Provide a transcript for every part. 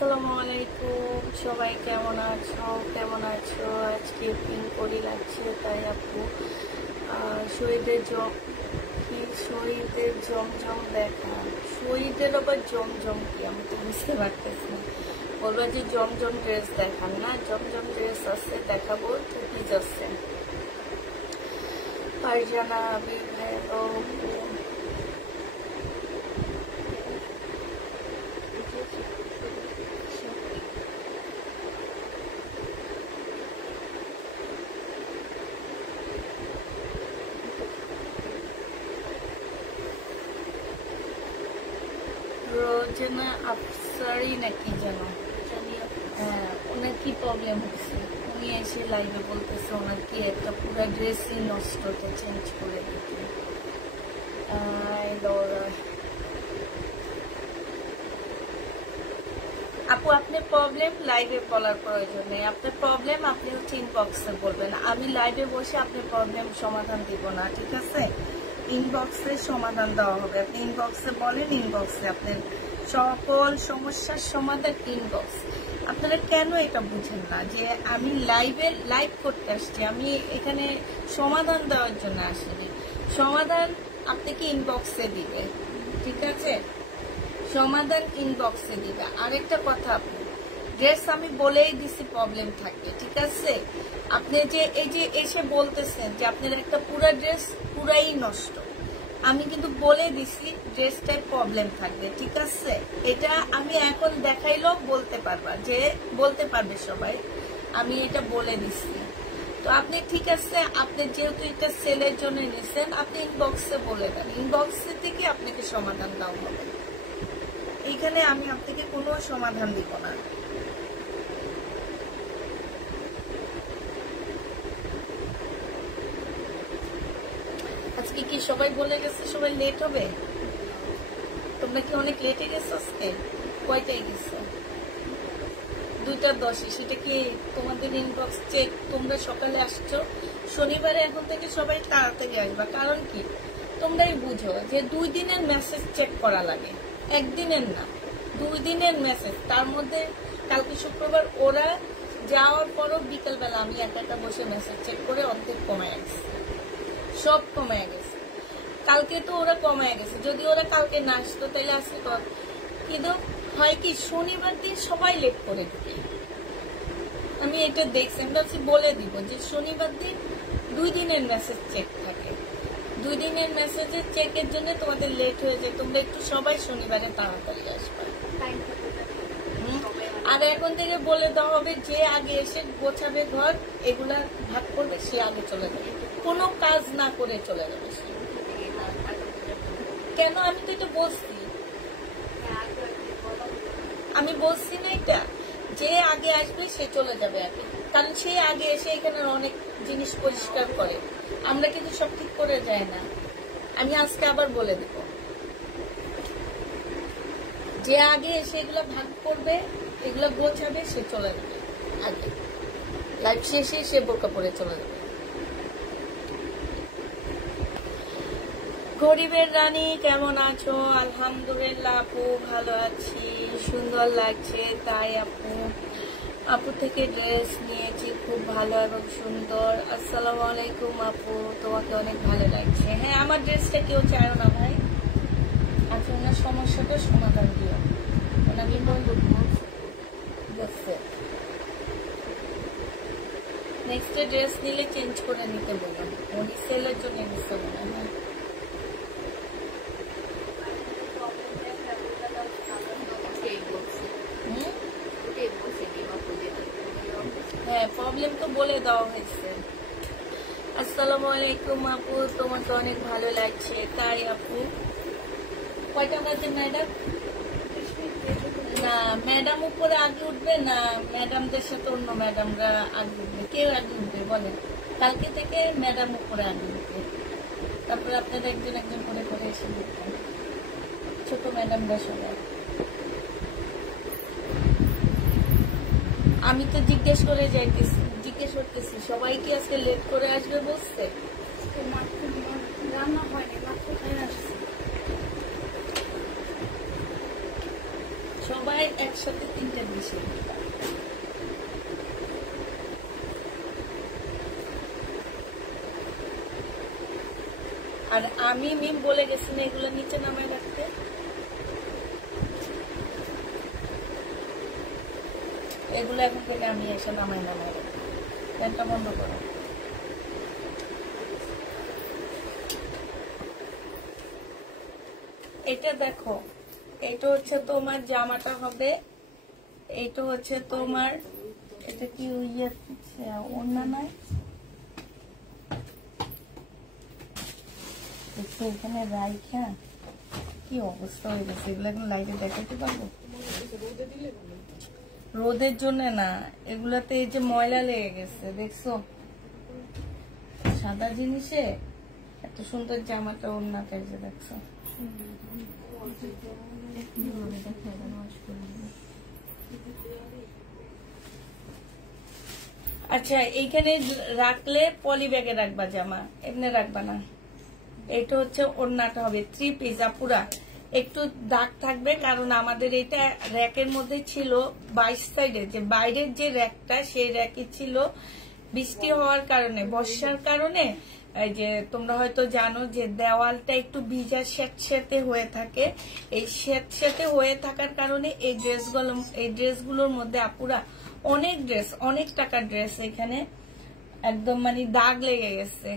আসসালামু আলাইকুম, সবাই কেমন আছো? আজকে পিন করি লাগছে, তাই আপু শহীদের জমজম দেখা। শহীদের আবার জমজম কি আমি তো বুঝতে পারতেছি না। বলবো যে জমজম ড্রেস দেখান না, জমজম ড্রেস আছে দেখাবো, টুপিজ আছে, পায়জানা আবির ভাই রোজনা আফসারি নাকি যেন, হ্যাঁ ওনার কি প্রবলেম হচ্ছে, উনি এসে লাইভে বলতেছে ওনার কি একটা পুরো ড্রেসই নষ্ট, তো চেঞ্জ করে দিতে। আপু আপনার প্রবলেম লাইভে বলার প্রয়োজন নেই, আপনার প্রবলেম আপনি হচ্ছে ইনবক্সে বলবেন, আমি লাইভে বসে আপনার প্রবলেম সমাধান দিব না, ঠিক আছে? ইনবক্সে সমাধান দেওয়া হবে, আপনি ইনবক্সে বলেন, ইনবক্সে আপনার সকল সমস্যার সমাধান ইনবক্স। আপনারা কেন এটা বুঝেন না যে আমি লাইভ করতে আসছি, আমি এখানে সমাধান দেওয়ার জন্য আসিনি। সমাধান আপনাকে ইনবক্সে দিবে, ঠিক আছে? সমাধান ইনবক্সে দিবে। আরেকটা কথা, আপনি ড্রেস আমি বলেই দিছি প্রবলেম থাকে, ঠিক আছে? আপনি যে এই যে এসে বলতেছেন যে আপনার একটা পুরা ড্রেস পুরাই নষ্ট, আমি কিন্তু বলে দিছি ড্রেসটায় প্রবলেম থাকবে, ঠিক আছে? এটা আমি এখন দেখাইলেও বলতে পারবা, যে বলতে পারবে সবাই, আমি এটা বলে দিছি। তো আপনি ঠিক আছে, আপনি যেহেতু এটা সেলের জন্য নিছেন, আপনি ইনবক্সে বলে দেন, ইনবক্সে থেকে আপনাকে সমাধান দেওয়া হবে। এইখানে আমি আপনাকে কোনো সমাধান দিব না। আজকে কি সবাই বলে গেছে সবাই লেট হবে? তোমরা কি অনেক লেটে গেছো আজকে? কয়টায় গেছো? 2:10। সেটা কি তোমাদের ইনবক্স চেক? তোমরা সকালে আসছো, শনিবারে এখন থেকে সবাই তাড়াতাড়ি আসবা। কারণ কি, তোমরাই বুঝো যে 2 দিনের মেসেজ চেক করা লাগে, একদিনের না, 2 দিনের মেসেজ। তার মধ্যে কালকে শুক্রবার ওরা যাওয়ার পরও বিকেলবেলা আমি একা বসে মেসেজ চেক করে অর্ধেক কমায় গেছে, সব কমায় গেছে। কালকে তো ওরা কমায় গেছে, যদি ওরা কালকে না আসতো তাহলে আসতো। কিন্তু হয় কি, শনিবার দিন সবাই লেট করে ঢুকে, আমি এটা দেখছি। আমরা বলে দিব যে শনিবার দিন 2 দিনের মেসেজ চেক থাকে, 2 দিনের মেসেজের চেকের জন্য তোমাদের লেট হয়ে যায়। তোমরা একটু সবাই শনিবারে তাড়াতাড়ি আসবে। আর এখন থেকে বলে দেওয়া হবে যে আগে এসে গোছাবে ঘর, এগুলা ভাগ করবে, সে আগে চলে যাবে, কোনো কাজ না করে চলে যাবে সে। কেন? আমি তো এটা বলছি, আমি বলছি না এটা, যে আগে আসবে সে চলে যাবে আগে, কারণ সে আগে এসে এখানে অনেক জিনিস পরিষ্কার করে, আমরা কিন্তু সব ঠিক করে যায় না। আমি আজকে আবার বলে দেব, যে আগে এসে এগুলো ভাগ করবে, এগুলো গোছাবে, সে চলে যাবে আগে, লাইফ শেষে সে বোরকা পরে চলে যাবে। গরিবের রানী কেমন আছো? আলহামদুলিল্লাহ আপু ভালো আছি, সুন্দর লাগছে, তাই আপু থেকে ড্রেস নিয়েছি, খুব ভালো এবং সুন্দর। আসসালামু আলাইকুম আপু, তোমাকে অনেক ভালো লাগছে। হ্যাঁ, আমার ড্রেসটা কেউ চায় না ভাই, আচ্ছা ওনার সমস্যাটা সমাধান দিও, ওনাকে বলছে নেক্সট ড্রেস নিলে চেঞ্জ করে নিতে বলুন, উনি সেলের জন্য নিতে বলেন। হ্যাঁ, প্রবলেম তো বলে দেওয়া হয়েছে। আসসালামু আলাইকুম আপু, তোমাকে অনেক ভালো লাগছে, তাই আপু। কয়টা বাজে ম্যাডাম? না, ম্যাডাম উপরে আগে উঠবে না, ম্যাডামদের সাথে অন্য ম্যাডামরা আগে উঠবে। কেউ আগে উঠবে বলেন? কালকে থেকে ম্যাডাম উপরে আগে উঠবে, তারপরে আপনারা একজন একজন করে করে এসে উঠবেন, ছোট ম্যাডামরা সবাই। আমি তো জিজ্ঞেস করতেছি সবাই কি আজকে লেট করে আসবে বলছে? রান্না হয়নি, মাত্র খেয়ে আসছে সবাই। প্রায় একসাথে 3টা বেশি। আর আমি মিম বলে গেছি না এগুলো নিচে নামায় রাখতে, এগুলো এখন থেকে আমি এসে নামায় রাখবো। ফ্যানটা বন্ধ করো। এটা দেখো, এটা হচ্ছে তোমার জামাটা হবে, এটা হচ্ছে তোমার, এটা কি ওড়না নাই এখানে রাইখা কি অবস্থা হয়ে গেছে, এগুলো এখন লাইটে দেখাতে পারবো? রোদের জন্য না, এগুলাতে এই যে ময়লা লেগে গেছে দেখছো, সাদা জিনিসে এত সুন্দর জামাটা ওড়নাটা যে দেখছো। আচ্ছা এইখানে রাখলে পলি ব্যাগে রাখবা জামা, এমনি রাখবা না। এটা হচ্ছে ওড়নাটা হবে 3 পিস পুরা, একটু দাগ থাকবে কারণ আমাদের এটা র্যাকের মধ্যে ছিল 22 সাইডে, যে বাইরের যে র্যাকটা সেই র্যাকে ছিল, বৃষ্টি হওয়ার কারণে, বর্ষার কারণে এই যে তোমরা হয়তো জানো যে দেওয়ালটা একটু ভিজা স্যাঁতস্যাঁতে হয়ে থাকে, এই স্যাঁতস্যাঁতে হয়ে থাকার কারণে এই ড্রেসগুলোর মধ্যে আপুরা অনেক ড্রেস, অনেক টাকার ড্রেস এখানে একদম মানে দাগ লেগে গেছে।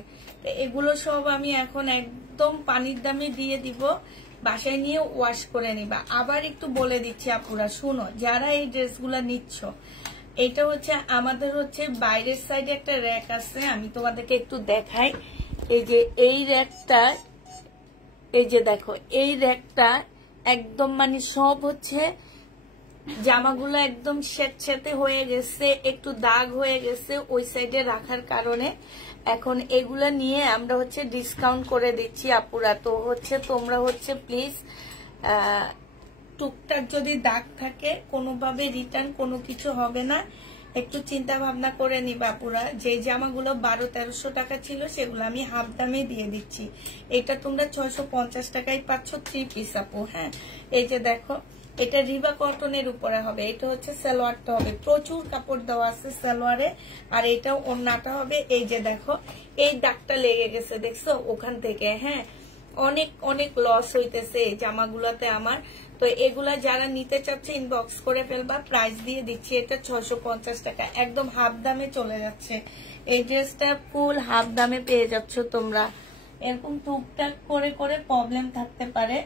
এগুলো সব আমি এখন একদম পানির দামে দিয়ে দিব, বাসায় নিয়ে ওয়াশ করে নিবা। আবার একটু বলে দিচ্ছি আপুরা শুনো, যারা এই ড্রেসগুলো নিচ্ছ, এটা হচ্ছে আমাদের হচ্ছে বাইরের সাইডে একটা র্যাক আছে, আমি তোমাদেরকে একটু দেখাই। এই যে এই র্যাকটা, এই যে দেখো এই র্যাকটা একদম মানে সব হচ্ছে জামাগুলো একদম স্যাঁতস্যাঁতে হয়ে গেছে, একটু দাগ হয়ে গেছে ওই সাইডে রাখার কারণে। এখন এগুলা নিয়ে আমরা হচ্ছে ডিসকাউন্ট করে দিচ্ছি আপুরা। তো হচ্ছে তোমরা হচ্ছে প্লিজ টুকটাক যদি দাগ থাকে কোনোভাবে রিটার্ন কোনো কিছু হবে না, একটু চিন্তা ভাবনা করে নিবা আপুরা। যে জামাগুলো 1200-1300 টাকা ছিল সেগুলো আমি হাফ দামে দিয়ে দিচ্ছি। এটা তোমরা 650 টাকায় পাচ্ছ 3 পিস আপু। হ্যাঁ এই যে দেখো, এটা রিবা কটনের উপরে হবে, এটা হচ্ছে সালোয়ারটা হবে, প্রচুর কাপড় দেওয়া আছে সালোয়ারে, আর এটা ওড়নাটা হবে। এই যে দেখো এই দাগটা লেগে গেছে দেখছো ওখান থেকে, হ্যাঁ অনেক অনেক লস হইতেছে এই জামাগুলোতে আমার। তো এগুলা যারা নিতে চাচ্ছে ইনবক্স করে ফেলবা, প্রাইস দিয়ে দিচ্ছি এটা 650 টাকা, একদম হাফ দামে চলে যাচ্ছে। এই ড্রেসটা ফুল হাফ দামে পেয়ে যাচ্ছ তোমরা। এরকম টুকটাক করে করে প্রবলেম থাকতে পারে।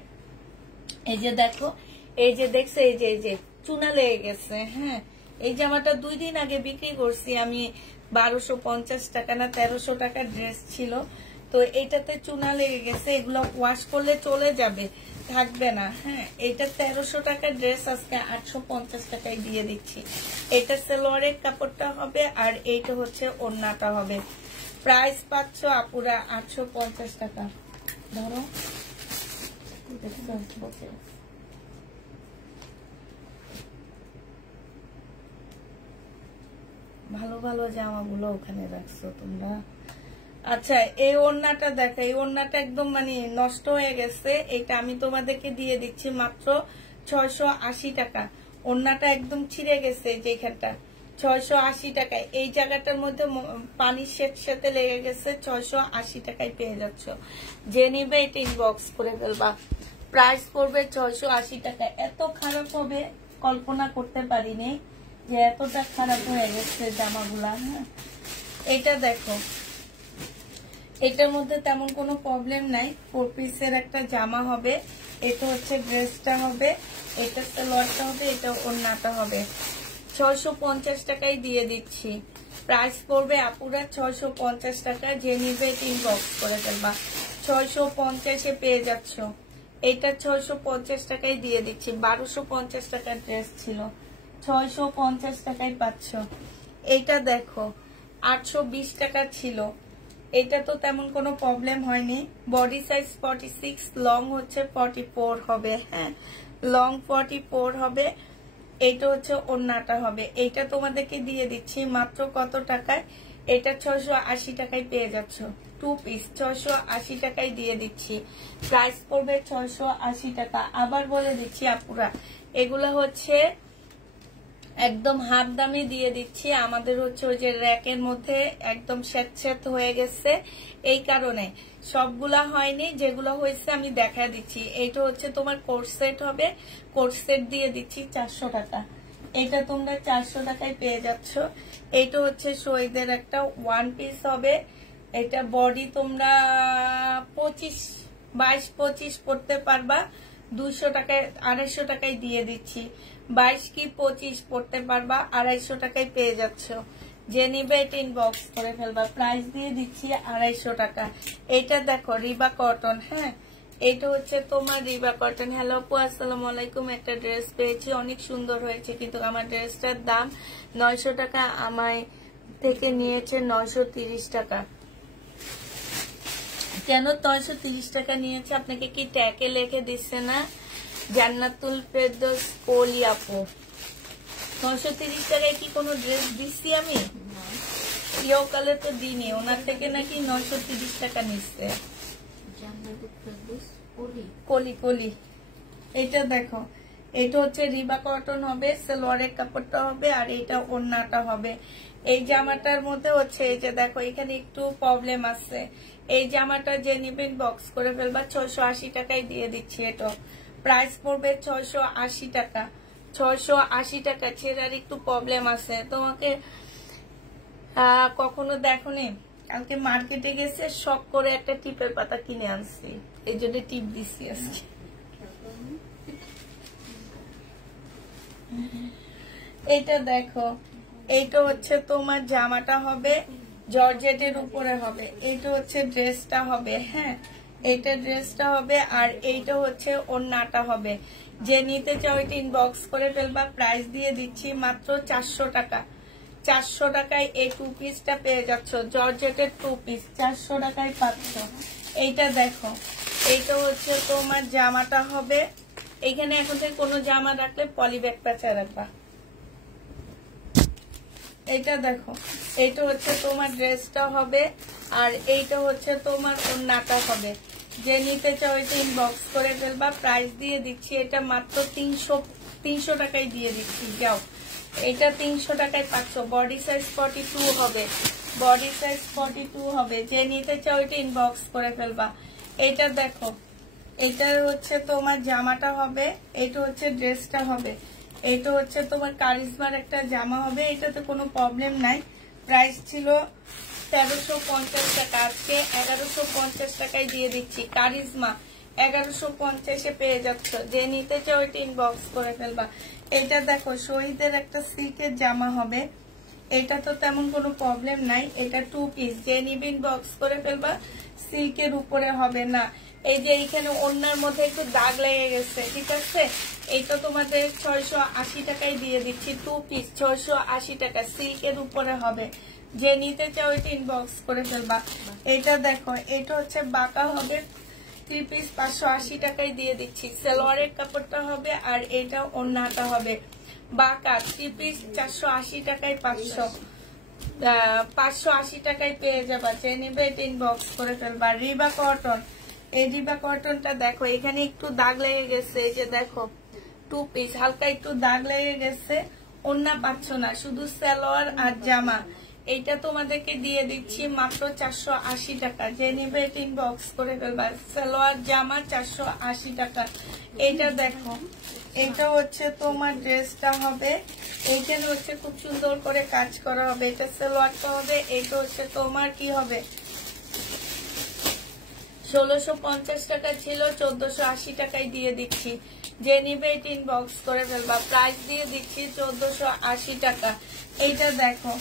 এই যে দেখো, এই যে দেখছো এই যে চুনা লেগে গেছে। হ্যাঁ এই জামাটা 2 দিন আগে বিক্রি করছি আমি 1250 টাকা না 1300 টাকার ড্রেস ছিল, তো এইটাতে চুনা লেগে গেছে, এগুলো ওয়াশ করলে চলে যাবে, থাকবে না। হ্যাঁ এটা 1300 টাকার ড্রেস আজকে 850 টাকায় দিয়ে দিচ্ছি। এটা সালোয়ারের কাপড়টা হবে আর এইটা হচ্ছে ওড়নাটা হবে। প্রাইস পাচ্ছ আপুরা 850 টাকা। ধরো ভালো ভালো জামাগুলো ওখানে রাখছো তোমরা। আচ্ছা এই ওড়নাটা দেখো, এই ওড়নাটা একদম মানে নষ্ট হয়ে গেছে, এটা আমি তোমাদেরকে দিয়ে দিচ্ছি মাত্র 680 টাকা। ওড়নাটা একদম ছিঁড়ে গেছে, যেখানটা 680 টাকায়, এই জায়গাটার মধ্যে পানির সাথে লেগে গেছে, 680 টাকায় পেয়ে যাচ্ছ। যে নিবে এটা ইনবক্স করে ফেলবা। প্রাইস পড়বে 680 টাকা। এত খারাপ হবে কল্পনা করতে পারিনি যে এতটা খারাপ হয়ে গেছে জামাগুলা। হ্যাঁ এটা দেখো, এটার মধ্যে তেমন কোনো প্রবলেম নাই, 4 পিসের একটা জামা হবে, এটা হচ্ছে ড্রেসটা হবে, এটা সালোয়ারটা হবে, এটা ওড়নাটা হবে। 650 টাকায় দিয়ে দিচ্ছি। প্রাইস পড়বে আপুরা 650 টাকা। যে নিবে ইনবক্স করে ফেলবা। 650-এ পেয়ে যাচ্ছ। এটা 650 টাকায় দিয়ে দিচ্ছি। 1250 টাকার ড্রেস ছিল, 650 টাকায় পাচ্ছ। এইটা দেখো 820 টাকা ছিল, এটা তো তেমন কোনো প্রবলেম হয়নি। বডি সাইজ 46, লং হচ্ছে 44 হবে। হ্যাঁ লং 44 হবে। এইটা হচ্ছে ওড়নাটা হবে। এইটা তোমাদেরকে দিয়ে দিচ্ছি মাত্র কত টাকায়? এটা 680 টাকায় পেয়ে যাচ্ছ। 2 পিস 680 টাকায় দিয়ে দিচ্ছি। প্রাইস পড়বে 680 টাকা। আবার বলে দিচ্ছি আপুরা, এগুলা হচ্ছে একদম হাফ দামে দিয়ে দিচ্ছি। আমাদের হচ্ছে ওই যে র্যাকের মধ্যে একদম স্যাঁত হয়ে গেছে, এই কারণে সবগুলা হয়নি, যেগুলো হয়েছে আমি দেখা দিচ্ছি। এইটা হচ্ছে তোমার কোর্স সেট হবে, কোর্স সেট দিয়ে দিচ্ছি 400 টাকা। এটা তোমরা 400 টাকায় পেয়ে যাচ্ছ। এইটা হচ্ছে শহীদের একটা ওয়ান পিস হবে। এটা বডি তোমরা 22-25 পড়তে পারবা, 200 টাকায় 250 টাকায় দিয়ে দিচ্ছি। 22 কি 25 পড়তে পারবা, 250 টাকায় পেয়ে যাচ্ছ। যে নিবে এটা ইনবক্স করে ফেলবা, প্রাইস দিয়ে দিচ্ছি 250 টাকা। এটা দেখো রিবা কটন, হ্যাঁ এটা হচ্ছে তোমার রিবা কটন। হ্যালো আপু, আসসালামু আলাইকুম। একটা ড্রেস পেয়েছি, অনেক সুন্দর হয়েছে, কিন্তু আমার ড্রেসটার দাম 900 টাকা, আমায় থেকে নিয়েছে 930 টাকা। কেন 930 টাকা নিয়েছে? আপনাকে কি ট্যাগে লিখে দিচ্ছে না? জান্নাতুল ফেরদৌস কোলি আপু, 930 টাকায় কি কোনো ড্রেস দিচ্ছি আমি? ইয়কালে তো দিনি, ওনার থেকে নাকি 930 টাকা নিচ্ছে। কলি কলি। এটা দেখো, এটা হচ্ছে রিবা কটন হবে, সালোয়ারের কাপড়টা হবে, আর এটা ওড়নাটা হবে। এই জামাটার মধ্যে হচ্ছে এই যে দেখো এখানে একটু প্রবলেম আছে। এই জামাটা যে নিবেন বক্স করে ফেলবা, 680 টাকায় দিয়ে দিচ্ছি। এটা প্রাইস পড়বে 680 টাকা। 680 টাকা। ছেড়ার একটু প্রবলেম আছে, তোমাকে কখনো দেখো নি? কালকে মার্কেটে গেছে, শখ করে একটা টিপের পাতা কিনে আনছি, এই জন্য টিপ দিচ্ছি আজকে। এটা দেখো, এইটা হচ্ছে তোমার জামাটা হবে, জর্জেটের উপরে হবে। এইটা হচ্ছে ড্রেসটা হবে, হ্যাঁ এইটা ড্রেসটা হবে, আর এইটা হচ্ছে ওড়নাটা হবে। যে নিতে চাও এটা ইনবক্স করে ফেলবা, প্রাইস দিয়ে দিচ্ছি মাত্র 400 টাকা। 400 টাকায় এই টু পিসটা পেয়ে যাচ্ছ, জর্জেটের টু পিস 400 টাকায় পাচ্ছ। এইটা দেখো, এইটা হচ্ছে তোমার জামাটা হবে। এখানে এখন থেকে কোনো জামা রাখলে পলিব্যাগ প্যাঁচা রাখবা। এইটা দেখো, এইটা হচ্ছে তোমার ড্রেসটা হবে, আর এইটা হচ্ছে তোমার ওড়নাটা হবে। যে নিতে চাও এটা ইনবক্স করে ফেলবা, প্রাইস দিয়ে দিচ্ছি এটা মাত্র 300 টাকায় দিয়ে দিচ্ছি। যাও, এটা 300 টাকায় পাচ্ছ। বডি সাইজ 42 হবে, বডি সাইজ 42 হবে। যে নিতে চাও এটা ইনবক্স করে ফেলবা। এটা দেখো, এটা হচ্ছে তোমার জামাটা হবে, এটা হচ্ছে ড্রেসটা হবে। এটা হচ্ছে তোমার কারিজমার একটা জামা হবে, এটাতে কোনো প্রবলেম নাই। প্রাইস ছিল 1350 টাকা, আজকে 1150 টাকায় দিয়ে দিচ্ছি। কারিজমা 1150-এ পেয়ে যাচ্ছ। যে নিতে চাও এটা ইনবক্স করে ফেলবা। এটা দেখো, শহীদের একটা সিল্কের জামা হবে, এটা তো তেমন কোনো প্রবলেম নাই। এটা টু পিস, যে নিবেন বক্স করে ফেলবা। সিল্কের উপরে হবে না, এই যে এইখানে ওড়নার মধ্যে একটু দাগ লেগে গেছে, ঠিক আছে। এইটা তোমাদের 680 টাকায় দিয়ে দিচ্ছি। টু পিস 680 টাকা, সিল্কের উপরে হবে। যে নিতে চাও এটা ইনবক্স করে ফেলবা। এটা দেখো, এটা হচ্ছে বাঁকা হবে, 3 পিস 580 টাকায় দিয়ে দিচ্ছি। সালোয়ারের কাপড়টা হবে, আর এটা ওড়নাটা হবে। বাঁকা 3 পিস 480 টাকায় 580 টাকায় পেয়ে যাবা। যে নেবে এটা ইনবক্স করে ফেলবা। রিবা কটন, এই রিবা কটনটা দেখো, এখানে একটু দাগ লেগে গেছে, এই যে দেখো টু পিস, হালকা একটু দাগ লেগে গেছে। ওড়না পাচ্ছ না, শুধু সালোয়ার আর জামা। এইটা তোমাদেরকে দিয়ে দিচ্ছি মাত্র 480 টাকা। যে নেবে এটা ইনবক্স করে ফেলবা। সালোয়ার জামা 480 টাকা। এইটা দেখো, এটা হচ্ছে তোমার ড্রেসটা হবে। এইখানে হচ্ছে খুব সুন্দর করে কাজ করা হবে, এটা সালোয়ারটা হবে। এটা হচ্ছে তোমার কি হবে, 1650 টাকা ছিল, 1480 টাকায় দিয়ে দিচ্ছি। যে নিবে এটা ইনবক্স করে ফেলবা। প্রাইস দিয়ে দিচ্ছি 1480 টাকা। এইটা দেখো,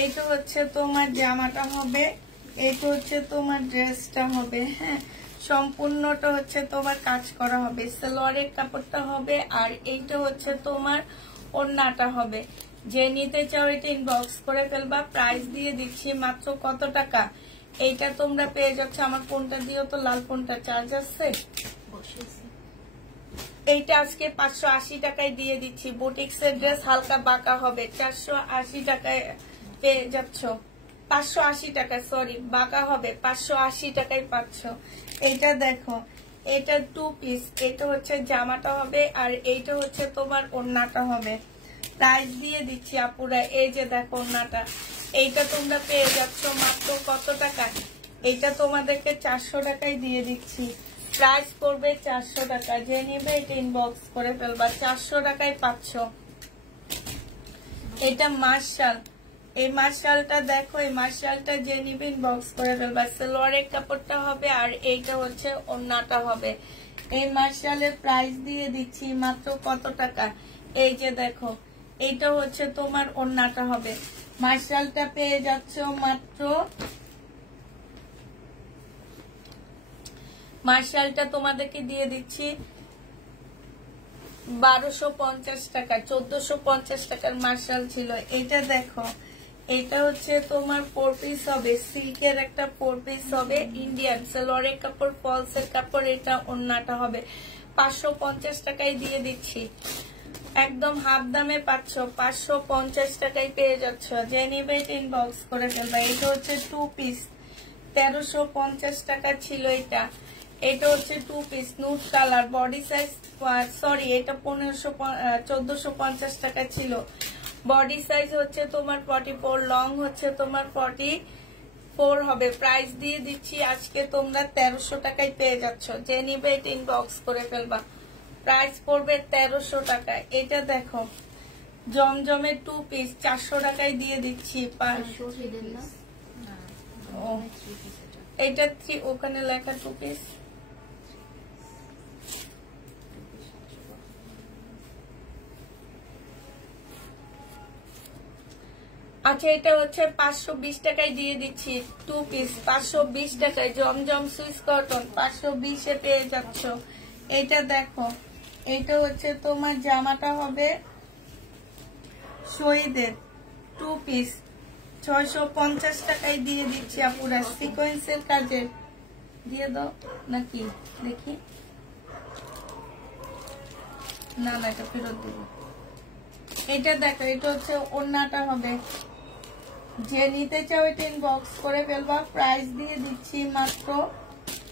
এইটা হচ্ছে তোমার জামাটা হবে, এইটা হচ্ছে তোমার ড্রেসটা হবে, হ্যাঁ সম্পূর্ণটা হচ্ছে তোমার কাজ করা হবে। সালোয়ারের কাপড়টা হবে, আর এইটা হচ্ছে তোমার ওড়নাটা হবে। যে নিতে চাও এটা ইনবক্স করে ফেলবা। প্রাইস দিয়ে দিচ্ছি মাত্র কত টাকা? এইটা তোমরা পেয়ে যাচ্ছ। আমার ফোনটা দিও তো, লাল ফোনটা চার্জ আছে। এইটা আজকে 580 টাকায় দিয়ে দিচ্ছি। বুটিক্সের ড্রেস, হালকা বাঁকা হবে, 480 টাকায় পেয়ে যাচ্ছ। 580 টাকা, সরি বাঁকা হবে, 580 টাকায় পাচ্ছ। এইটা দেখো, এটা 2 পিস, এটা হচ্ছে জামাটা হবে আর এইটা হচ্ছে তোমার ওড়নাটা হবে। প্রাইস দিয়ে দিচ্ছি আপুরা, এই যে দেখো ওড়নাটা, এইটা তোমরা পেয়ে যাচ্ছ মাত্র কত টাকা? এইটা তোমাদেরকে 400 টাকায় দিয়ে দিচ্ছি। প্রাইস পড়বে 400 টাকা। যে নেবে এটা ইনবক্স করে ফেলবা, 400 টাকায় পাচ্ছ। এটা মার্শাল, এই মার্শালটা দেখো, এই মার্শালটা যে নিবে ইনবক্স করে ফেলবা। সালোয়ারের কাপড়টা হবে আর এইটা হচ্ছে ওড়নাটা হবে। এই মার্শালের প্রাইস দিয়ে দিচ্ছি মাত্র কত টাকা? এই যে দেখো, এইটা হচ্ছে তোমার ওড়নাটা হবে। মার্শালটা পেয়ে যাচ্ছ মাত্র, মার্শালটা তোমাদেরকে দিয়ে দিচ্ছি 1250 টাকা। 1450 টাকার মার্শাল ছিল। এটা দেখো, এটা হচ্ছে তোমার 4 পিস হবে, সিল্কের একটা 4 পিস হবে, ইন্ডিয়ান সালোয়ারের কাপড়, ফলসের কাপড়, এটা ওড়নাটা হবে। 550 টাকায় দিয়ে দিচ্ছি, একদম হাফ দামে পাচ্ছ। 550 টাকায় পেয়ে যাচ্ছ। যে নিবে ইনবক্স করে ফেলবা। এটা হচ্ছে 2 পিস, 1350 টাকা ছিল এটা। এটা হচ্ছে 2 piece nude colour, body size, sorry এটা 1450 টাকা ছিল। বডি সাইজ হচ্ছে তোমার 44, লং হচ্ছে তোমার 44 হবে। প্রাইস দিয়ে দিচ্ছি আজকে তোমরা 1300 টাকায় পেয়ে যাচ্ছ। যে নিবে এটা ইনবক্স করে ফেলবা। প্রাইস পড়বে 1300 টাকা। এটা দেখো জমজমের 2 পিস 400 টাকায় দিয়ে দিচ্ছি। এটা ওখানে লেখা 2 পিস। আচ্ছা, এটা হচ্ছে 520 টাকায় দিয়ে দিচ্ছি 2 পিস, 520 টাকায় জমজম সুইস কটন 520 এ পেয়ে যাচ্ছ। এটা দেখো, এটা হচ্ছে তোমার জামাটা হবে শহীদের 2 পিস, 650 টাকায় দিয়ে দিচ্ছি আপুরা। সিকোয়েন্সের কাজে দিয়ে দাও নাকি দেখি, না না এটা ফেরত দিব। এটা দেখো, এটা হচ্ছে ওড়নাটা হবে। যে নিতে চাও এটা ইনবক্স করে ফেলবা। প্রাইস দিয়ে দিচ্ছি মাত্র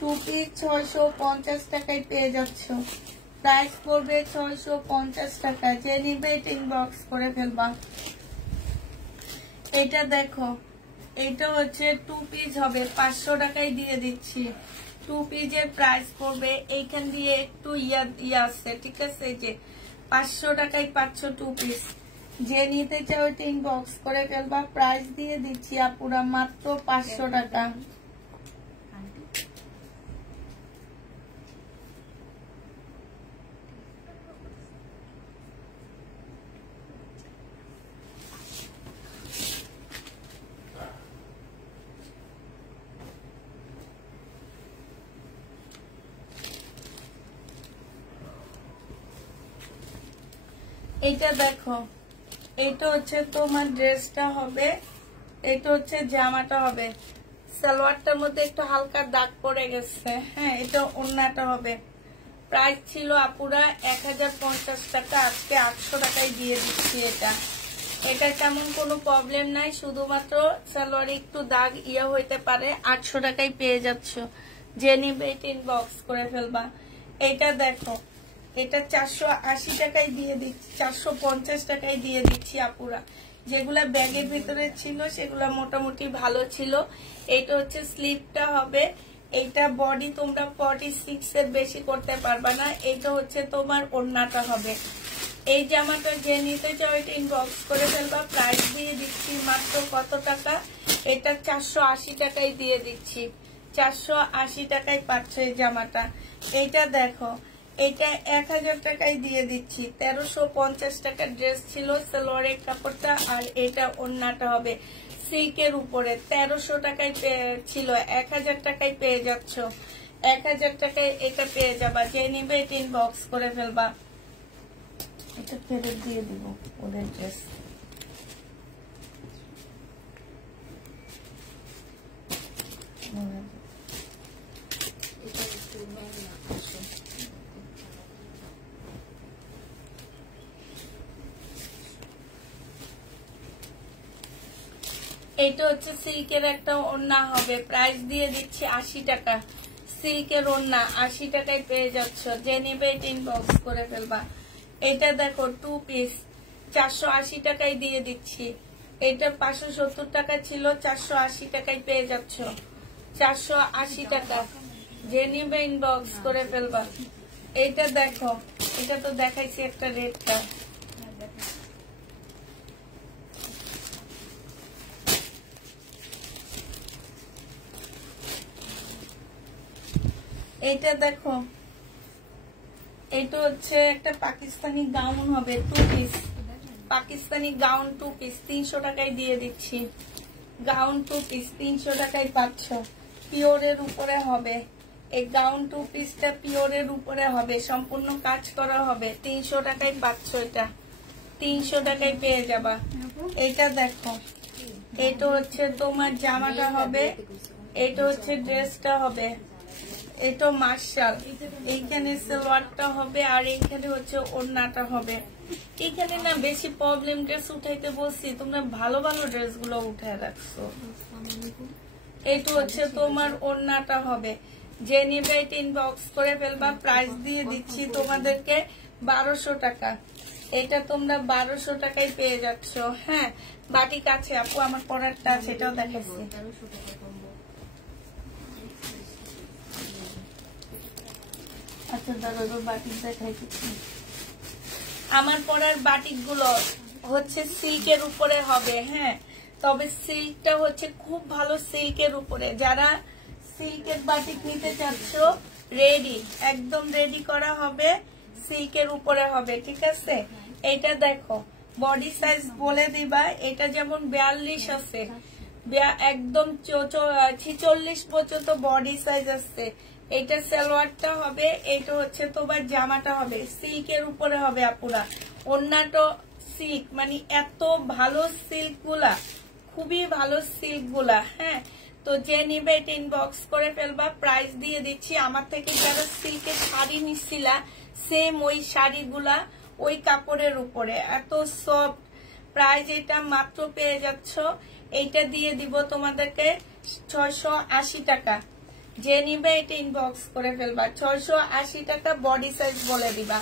2 পিস 650 টাকায় পেয়ে যাচ্ছ। প্রাইস পড়বে 650 টাকা। যে নিবে এটা ইনবক্স করে ফেলবা। এটা দেখো, এটা হচ্ছে 2 পিস হবে, 500 টাকায় দিয়ে দিচ্ছি। 2 পিসের প্রাইস পড়বে, এইখান দিয়ে একটু ইয়া আছে, ঠিক আছে, এই যে 500 টাকায় পাচ্ছ 2 পিস। যে নিতে চাও এটা ইনবক্স করে ফেলবা। প্রাইস দিয়ে দিচ্ছি আপুরা মাত্র 500 টাকা। এটা দেখো, এটা হচ্ছে তোমার ড্রেসটা হবে, এটা হচ্ছে জামাটা হবে। সালোয়ারটার মধ্যে একটু হালকা দাগ পড়ে গেছে, হ্যাঁ। এটা ওড়নাটা হবে। প্রাইস ছিল আপুরা 1050 টাকা, আজকে 800 টাকায় দিয়ে দিচ্ছি। এটা তেমন কোনো প্রবলেম নাই, শুধুমাত্র সালোয়ারে একটু দাগ হইতে পারে। 800 টাকায় পেয়ে যাচ্ছ। যে নিবে এটা ইনবক্স করে ফেলবা। এটা দেখো, এটা 480 টাকায় দিয়ে দিচ্ছি, 450 টাকায় দিয়ে দিচ্ছি আপুরা। যেগুলা ব্যাগের ভিতরে ছিল সেগুলা মোটামুটি ভালো ছিল। এটা হচ্ছে স্লিপটা হবে। এইটা বডি তোমরা 46 এর বেশি করতে পারবা না। এটা হচ্ছে তোমার ওড়নাটা হবে। এই জামাটা যে নিতে চাও এটা ইনবক্স করে ফেলবা। প্রাইস দিয়ে দিচ্ছি মাত্র কত টাকা? এটা 480 টাকায় দিয়ে দিচ্ছি। 480 টাকায় পাচ্ছ এই জামাটা। এইটা দেখো, এটা 1000 টাকায় দিয়ে দিচ্ছি। 1350 টাকার ড্রেস ছিল, সালোয়ারের কাপড়টা, আর এটা ওড়নাটা হবে সিল্কের উপরে। 1300 টাকায় ছিল, 1000 টাকায় পেয়ে যাচ্ছ। 1000 টাকায় এটা পেয়ে যাবা। যে নিবে এটা ইনবক্স করে ফেলবা। এটা ফেরত দিয়ে দিব ওদের ড্রেস। এটা হচ্ছে সিল্কের একটা ওড়না হবে। প্রাইস দিয়ে দিচ্ছি 80 টাকা। সিল্কের ওড়না 80 টাকায় পেয়ে যাচ্ছ, যে নিবে এটা ইনবক্স করে ফেলবা। এটা দেখো 2 পিস 480 টাকায় দিয়ে দিচ্ছি। এটা 570 টাকা ছিল, 480 টাকায় পেয়ে যাচ্ছ, 480 টাকা, যে নিবে ইনবক্স করে ফেলবা। এটা দেখো, এটা তো দেখাইছি একটা রেটটা, এটা দেখো, এটা হচ্ছে একটা পাকিস্তানি গাউন হবে 2 পিস, পাকিস্তানি গাউন 2 পিস 300 টাকায় দিয়ে দিচ্ছি। গাউন 2 পিস 300 টাকায় পাচ্ছ, পিওরের উপরে হবে। এই গাউন 2 পিসটা পিওরের উপরে হবে, সম্পূর্ণ কাজ করা হবে, 300 টাকায় পাচ্ছ। এটা 300 টাকায় পেয়ে যাবা। এটা দেখো, এটা হচ্ছে তোমার জামাটা হবে, এটা হচ্ছে ড্রেসটা হবে, এটা মার্শাল, এইখানে সালোয়ারটা হবে আর এইখানে হচ্ছে ওড়নাটা হবে। এইখানে না বেশি প্রবলেম ড্রেস উঠাইতে বলছি, তোমরা ভালো ভালো ড্রেস গুলো উঠায় রাখছো। এটা হচ্ছে তোমার ওড়নাটা হবে, যে নিবে এটা ইনবক্স করে ফেলবা। প্রাইস দিয়ে দিচ্ছি তোমাদেরকে 1200 টাকা। এটা তোমরা 1200 টাকায় পেয়ে যাচ্ছ। হ্যাঁ, বাটিক আছে আপু, আমার পরারটা আছে, এটাও দেখাচ্ছি। আচ্ছা দাদা, বাটিক দেখাইতেছি। আমার পরার বাটিক গুলো হচ্ছে সিল্কের উপরে হবে। হ্যাঁ, তবে সিল্কটা হচ্ছে খুব ভালো সিল্কের উপরে। যারা সিল্কের বাটিক নিতে চাচ্ছ, রেডি, একদম রেডি করা হবে, সিল্কের উপরে হবে। ঠিক আছে, এটা দেখো, বডি সাইজ বলে দিবা। এটা যেমন 42 আছে, একদম 46 পর্যন্ত বডি সাইজ আছে। এটা সালোয়ারটা হবে, এটা হচ্ছে তোমার জামাটা হবে, সিল্কের উপরে হবে আপুরা। ওড়নাটা সিল্ক, মানে এত ভালো সিল্ক গুলা, খুবই ভালো সিল্ক গুলা। হ্যাঁ, তো যে নিবে এটা ইনবক্স করে ফেলবা। প্রাইস দিয়ে দিচ্ছি, আমার থেকে যারা সিল্কের শাড়ি নিচ্ছিলা, সেম ওই শাড়িগুলা ওই কাপড়ের উপরে, এত সফট। প্রাইস এটা মাত্র পেয়ে যাচ্ছ, এইটা দিয়ে দিব তোমাদেরকে 680 টাকা। যে নিবে এটা ইনবক্স করে ফেলবা, 680 টাকা। বডি সাইজ বলে দিবা।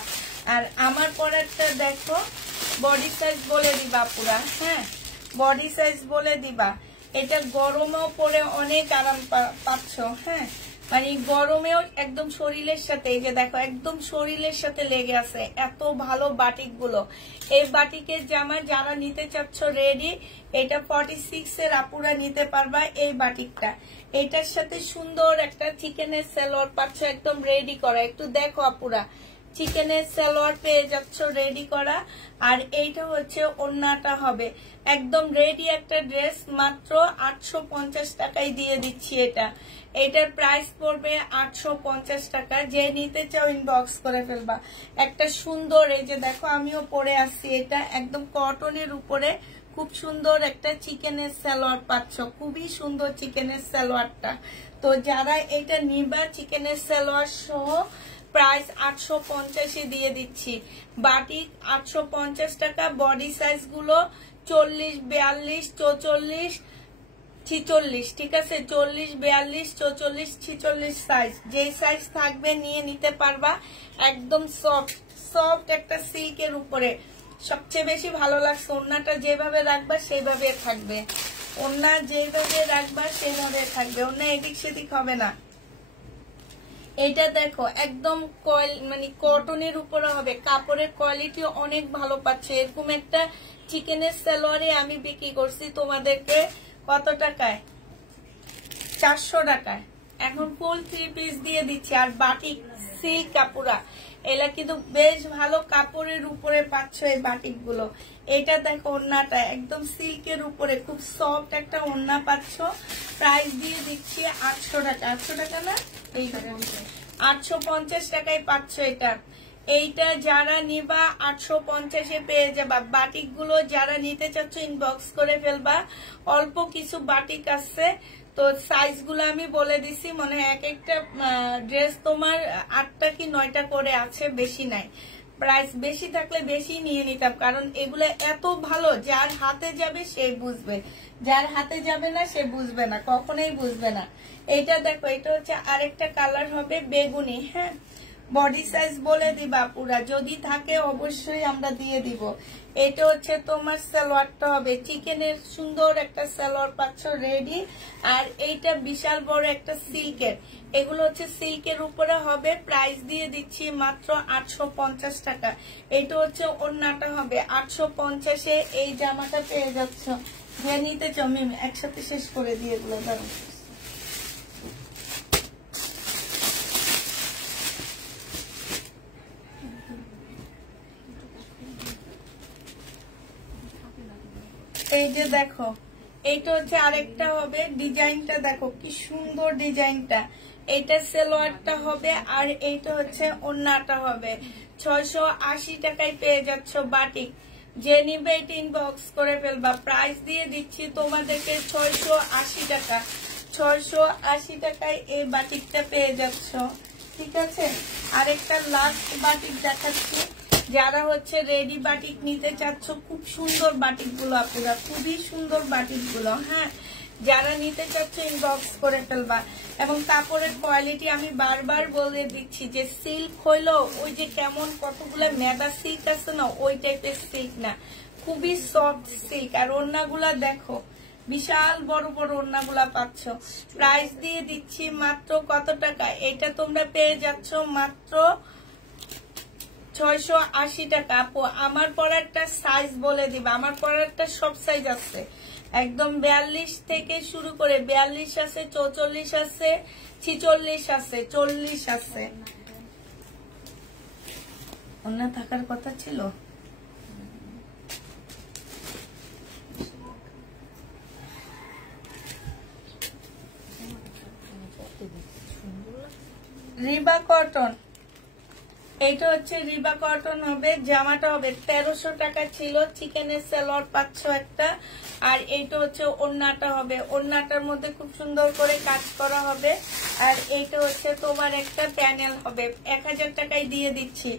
আর আমার পরেরটা দেখো, বডি সাইজ বলে দিবা পুরা। হ্যাঁ, বডি সাইজ বলে দিবা। এটা গরমেও পরে অনেক আরাম পাচ্ছ। হ্যাঁ, মানে গরমেও একদম শরীরের সাথে, এই যে দেখো, একদম শরীরের সাথে লেগে আছে, এত ভালো বাটিক গুলো। এই বাটিকের জামা যারা নিতে চাচ্ছ রেডি, এটা 46 এর আপুরা নিতে পারবা এই বাটিকটা। এটার সাথে সুন্দর একটা চিকেনের সালোয়ার পাচ্ছ, একদম রেডি করা। একটু দেখো আপুরা, চিকেনের সালোয়ার পেয়ে যাচ্ছ রেডি করা। আর এইটা হচ্ছে ওড়নাটা হবে, একদম রেডি একটা ড্রেস, মাত্র 850 টাকায় দিয়ে দিচ্ছি। এটার প্রাইস পড়বে 850 টাকা। যে নিতে চাও ইনবক্স করে ফেলবা। একটা সুন্দর, এই যে দেখো, আমিও পরে আসছি, এটা একদম কটনের উপরে খুব সুন্দর একটা চিকেনের সালোয়ার পাচ্ছ, খুবই সুন্দর চিকেনের সালোয়ারটা। তো যারা এটা নিবা, চিকেনের সালোয়ার সহ প্রাইস 850 দিয়ে দিচ্ছি। বাটিক 850 টাকা। বডি সাইজ গুলো 40, 42, 44, 46। ঠিক আছে, 40, 42, 44, 46 সাইজ, যেই সাইজ থাকবে নিয়ে নিতে পারবা। একদম সফট সফট একটা সিল্কের উপরে। সবচেয়ে বেশি ভালো লাগছে, ওড়নাটা যেভাবে রাখবা সেইভাবে থাকবে, ওড়না যেভাবে রাখবা সেইভাবে থাকবে, ওড়না এদিক সেদিক হবে না। এটা দেখো, একদম মানে কটনের উপরে হবে, কাপড়ের কোয়ালিটি অনেক ভালো পাচ্ছে। এরকম একটা চিকেনের সালোয়ারে আমি বিক্রি করছি তোমাদেরকে কত টাকায়? 400 টাকায়। এখন ফুল 3 পিস দিয়ে দিচ্ছি। আর বাটিক সিল্ক কাপড়া, এলা কিন্তু বেশ ভালো কাপড়ের উপরে পাচ্ছ এই বাটিক গুলো। এটা দেখো, ওড়নাটা একদম সিল্কের উপরে, খুব সফট একটা ওড়না পাচ্ছ। প্রাইস দিয়ে দিচ্ছি 800 টাকা। 800 টাকা না, 850 টাকায় পাচ্ছ এটা। এইটা যারা নিবা 850-এ পেয়ে যাবা। বাটিক গুলো যারা নিতে চাচ্ছ ইনবক্স করে ফেলবা। অল্প কিছু বাটিক আছে, তো সাইজ গুলো আমি বলে দিছি। মনে হয় এক একটা ড্রেস তোমার 8টা কি 9টা করে আছে, বেশি নাই। প্রাইস বেশি থাকলে বেশি নিয়ে নিতাম, কারণ এগুলো এত ভালো, যার হাতে যাবে সে বুঝবে, যার হাতে যাবে না সে বুঝবে না, কখনোই বুঝবে না। এইটা দেখো, এটা হচ্ছে আরেকটা কালার হবে বেগুনি। হ্যাঁ, বডি সাইজ বলে দিবা পুরা, যদি থাকে অবশ্যই আমরা দিয়ে দিব। এটা হচ্ছে তোমার সালোয়ারটা হবে চিকেনের, সুন্দর একটা সালোয়ার পাচ্ছ রেডি। আর এইটা বিশাল বড় একটা সিল্কের, এগুলো হচ্ছে সিল্কের উপরে হবে। প্রাইস দিয়ে দিচ্ছি মাত্র 850 টাকা। এটা হচ্ছে ওড়নাটা হবে 850-এ এই জামাটা পেয়ে যাচ্ছ। যে নিতে চাও মিম একসাথে শেষ করে দিয়ে এগুলো ধরো। এই যে দেখো, এইটা হচ্ছে আরেকটা হবে, ডিজাইনটা দেখো কি সুন্দর ডিজাইনটা। এইটা সালোয়ারটা হবে আর এইটা হচ্ছে ওড়নাটা হবে। 680 টাকায় পেয়ে যাচ্ছ বাটিক। যে নিবে এটা ইনবক্স করে ফেলবা। প্রাইস দিয়ে দিচ্ছি তোমাদেরকে 680 টাকা। 680 টাকায় এই বাটিকটা পেয়ে যাচ্ছ। ঠিক আছে, আরেকটা লাস্ট বাটিক দেখাচ্ছি। যারা হচ্ছে রেডি বাটিক নিতে চাচ্ছ, খুব সুন্দর বাটিক গুলো আপনারা, খুবই সুন্দর বাটিক গুলো। হ্যাঁ, যারা নিতে চাচ্ছ ইনবক্স করে ফেলবা। এবং কাপড়ের কোয়ালিটি আমি বারবার বলে দিচ্ছি যে সিল্ক হইলো ওই যে কেমন কতগুলো মেদা সিল্ক আছে না, ওই টাইপের সিল্ক না, খুবই সফট সিল্ক। আর ওড়নাগুলা দেখো, বিশাল বড় বড় ওড়নাগুলা পাচ্ছ। প্রাইস দিয়ে দিচ্ছি মাত্র কত টাকা? এটা তোমরা পেয়ে যাচ্ছ মাত্র 680 টাকা। আপু আমার পরারটা সাইজ বলে দিবা, আমার পরারটা সব সাইজ আছে, একদম 42 থেকে শুরু করে 42 আছে, 44 আছে, 46 আছে, 40 আছে। অন্য থাকার কথা ছিল। রিবা কটন, এইটা হচ্ছে রিবা কটন হবে। জামাটা হবে 1300 টাকা ছিল, চিকেনের সালোয়ার পাচ্ছ একটা। আর এইটা হচ্ছে ওড়নাটা হবে, ওড়নাটার মধ্যে খুব সুন্দর করে কাজ করা হবে। আর এইটা হচ্ছে তোমার একটা প্যানেল হবে। 1000 টাকায় দিয়ে দিচ্ছি।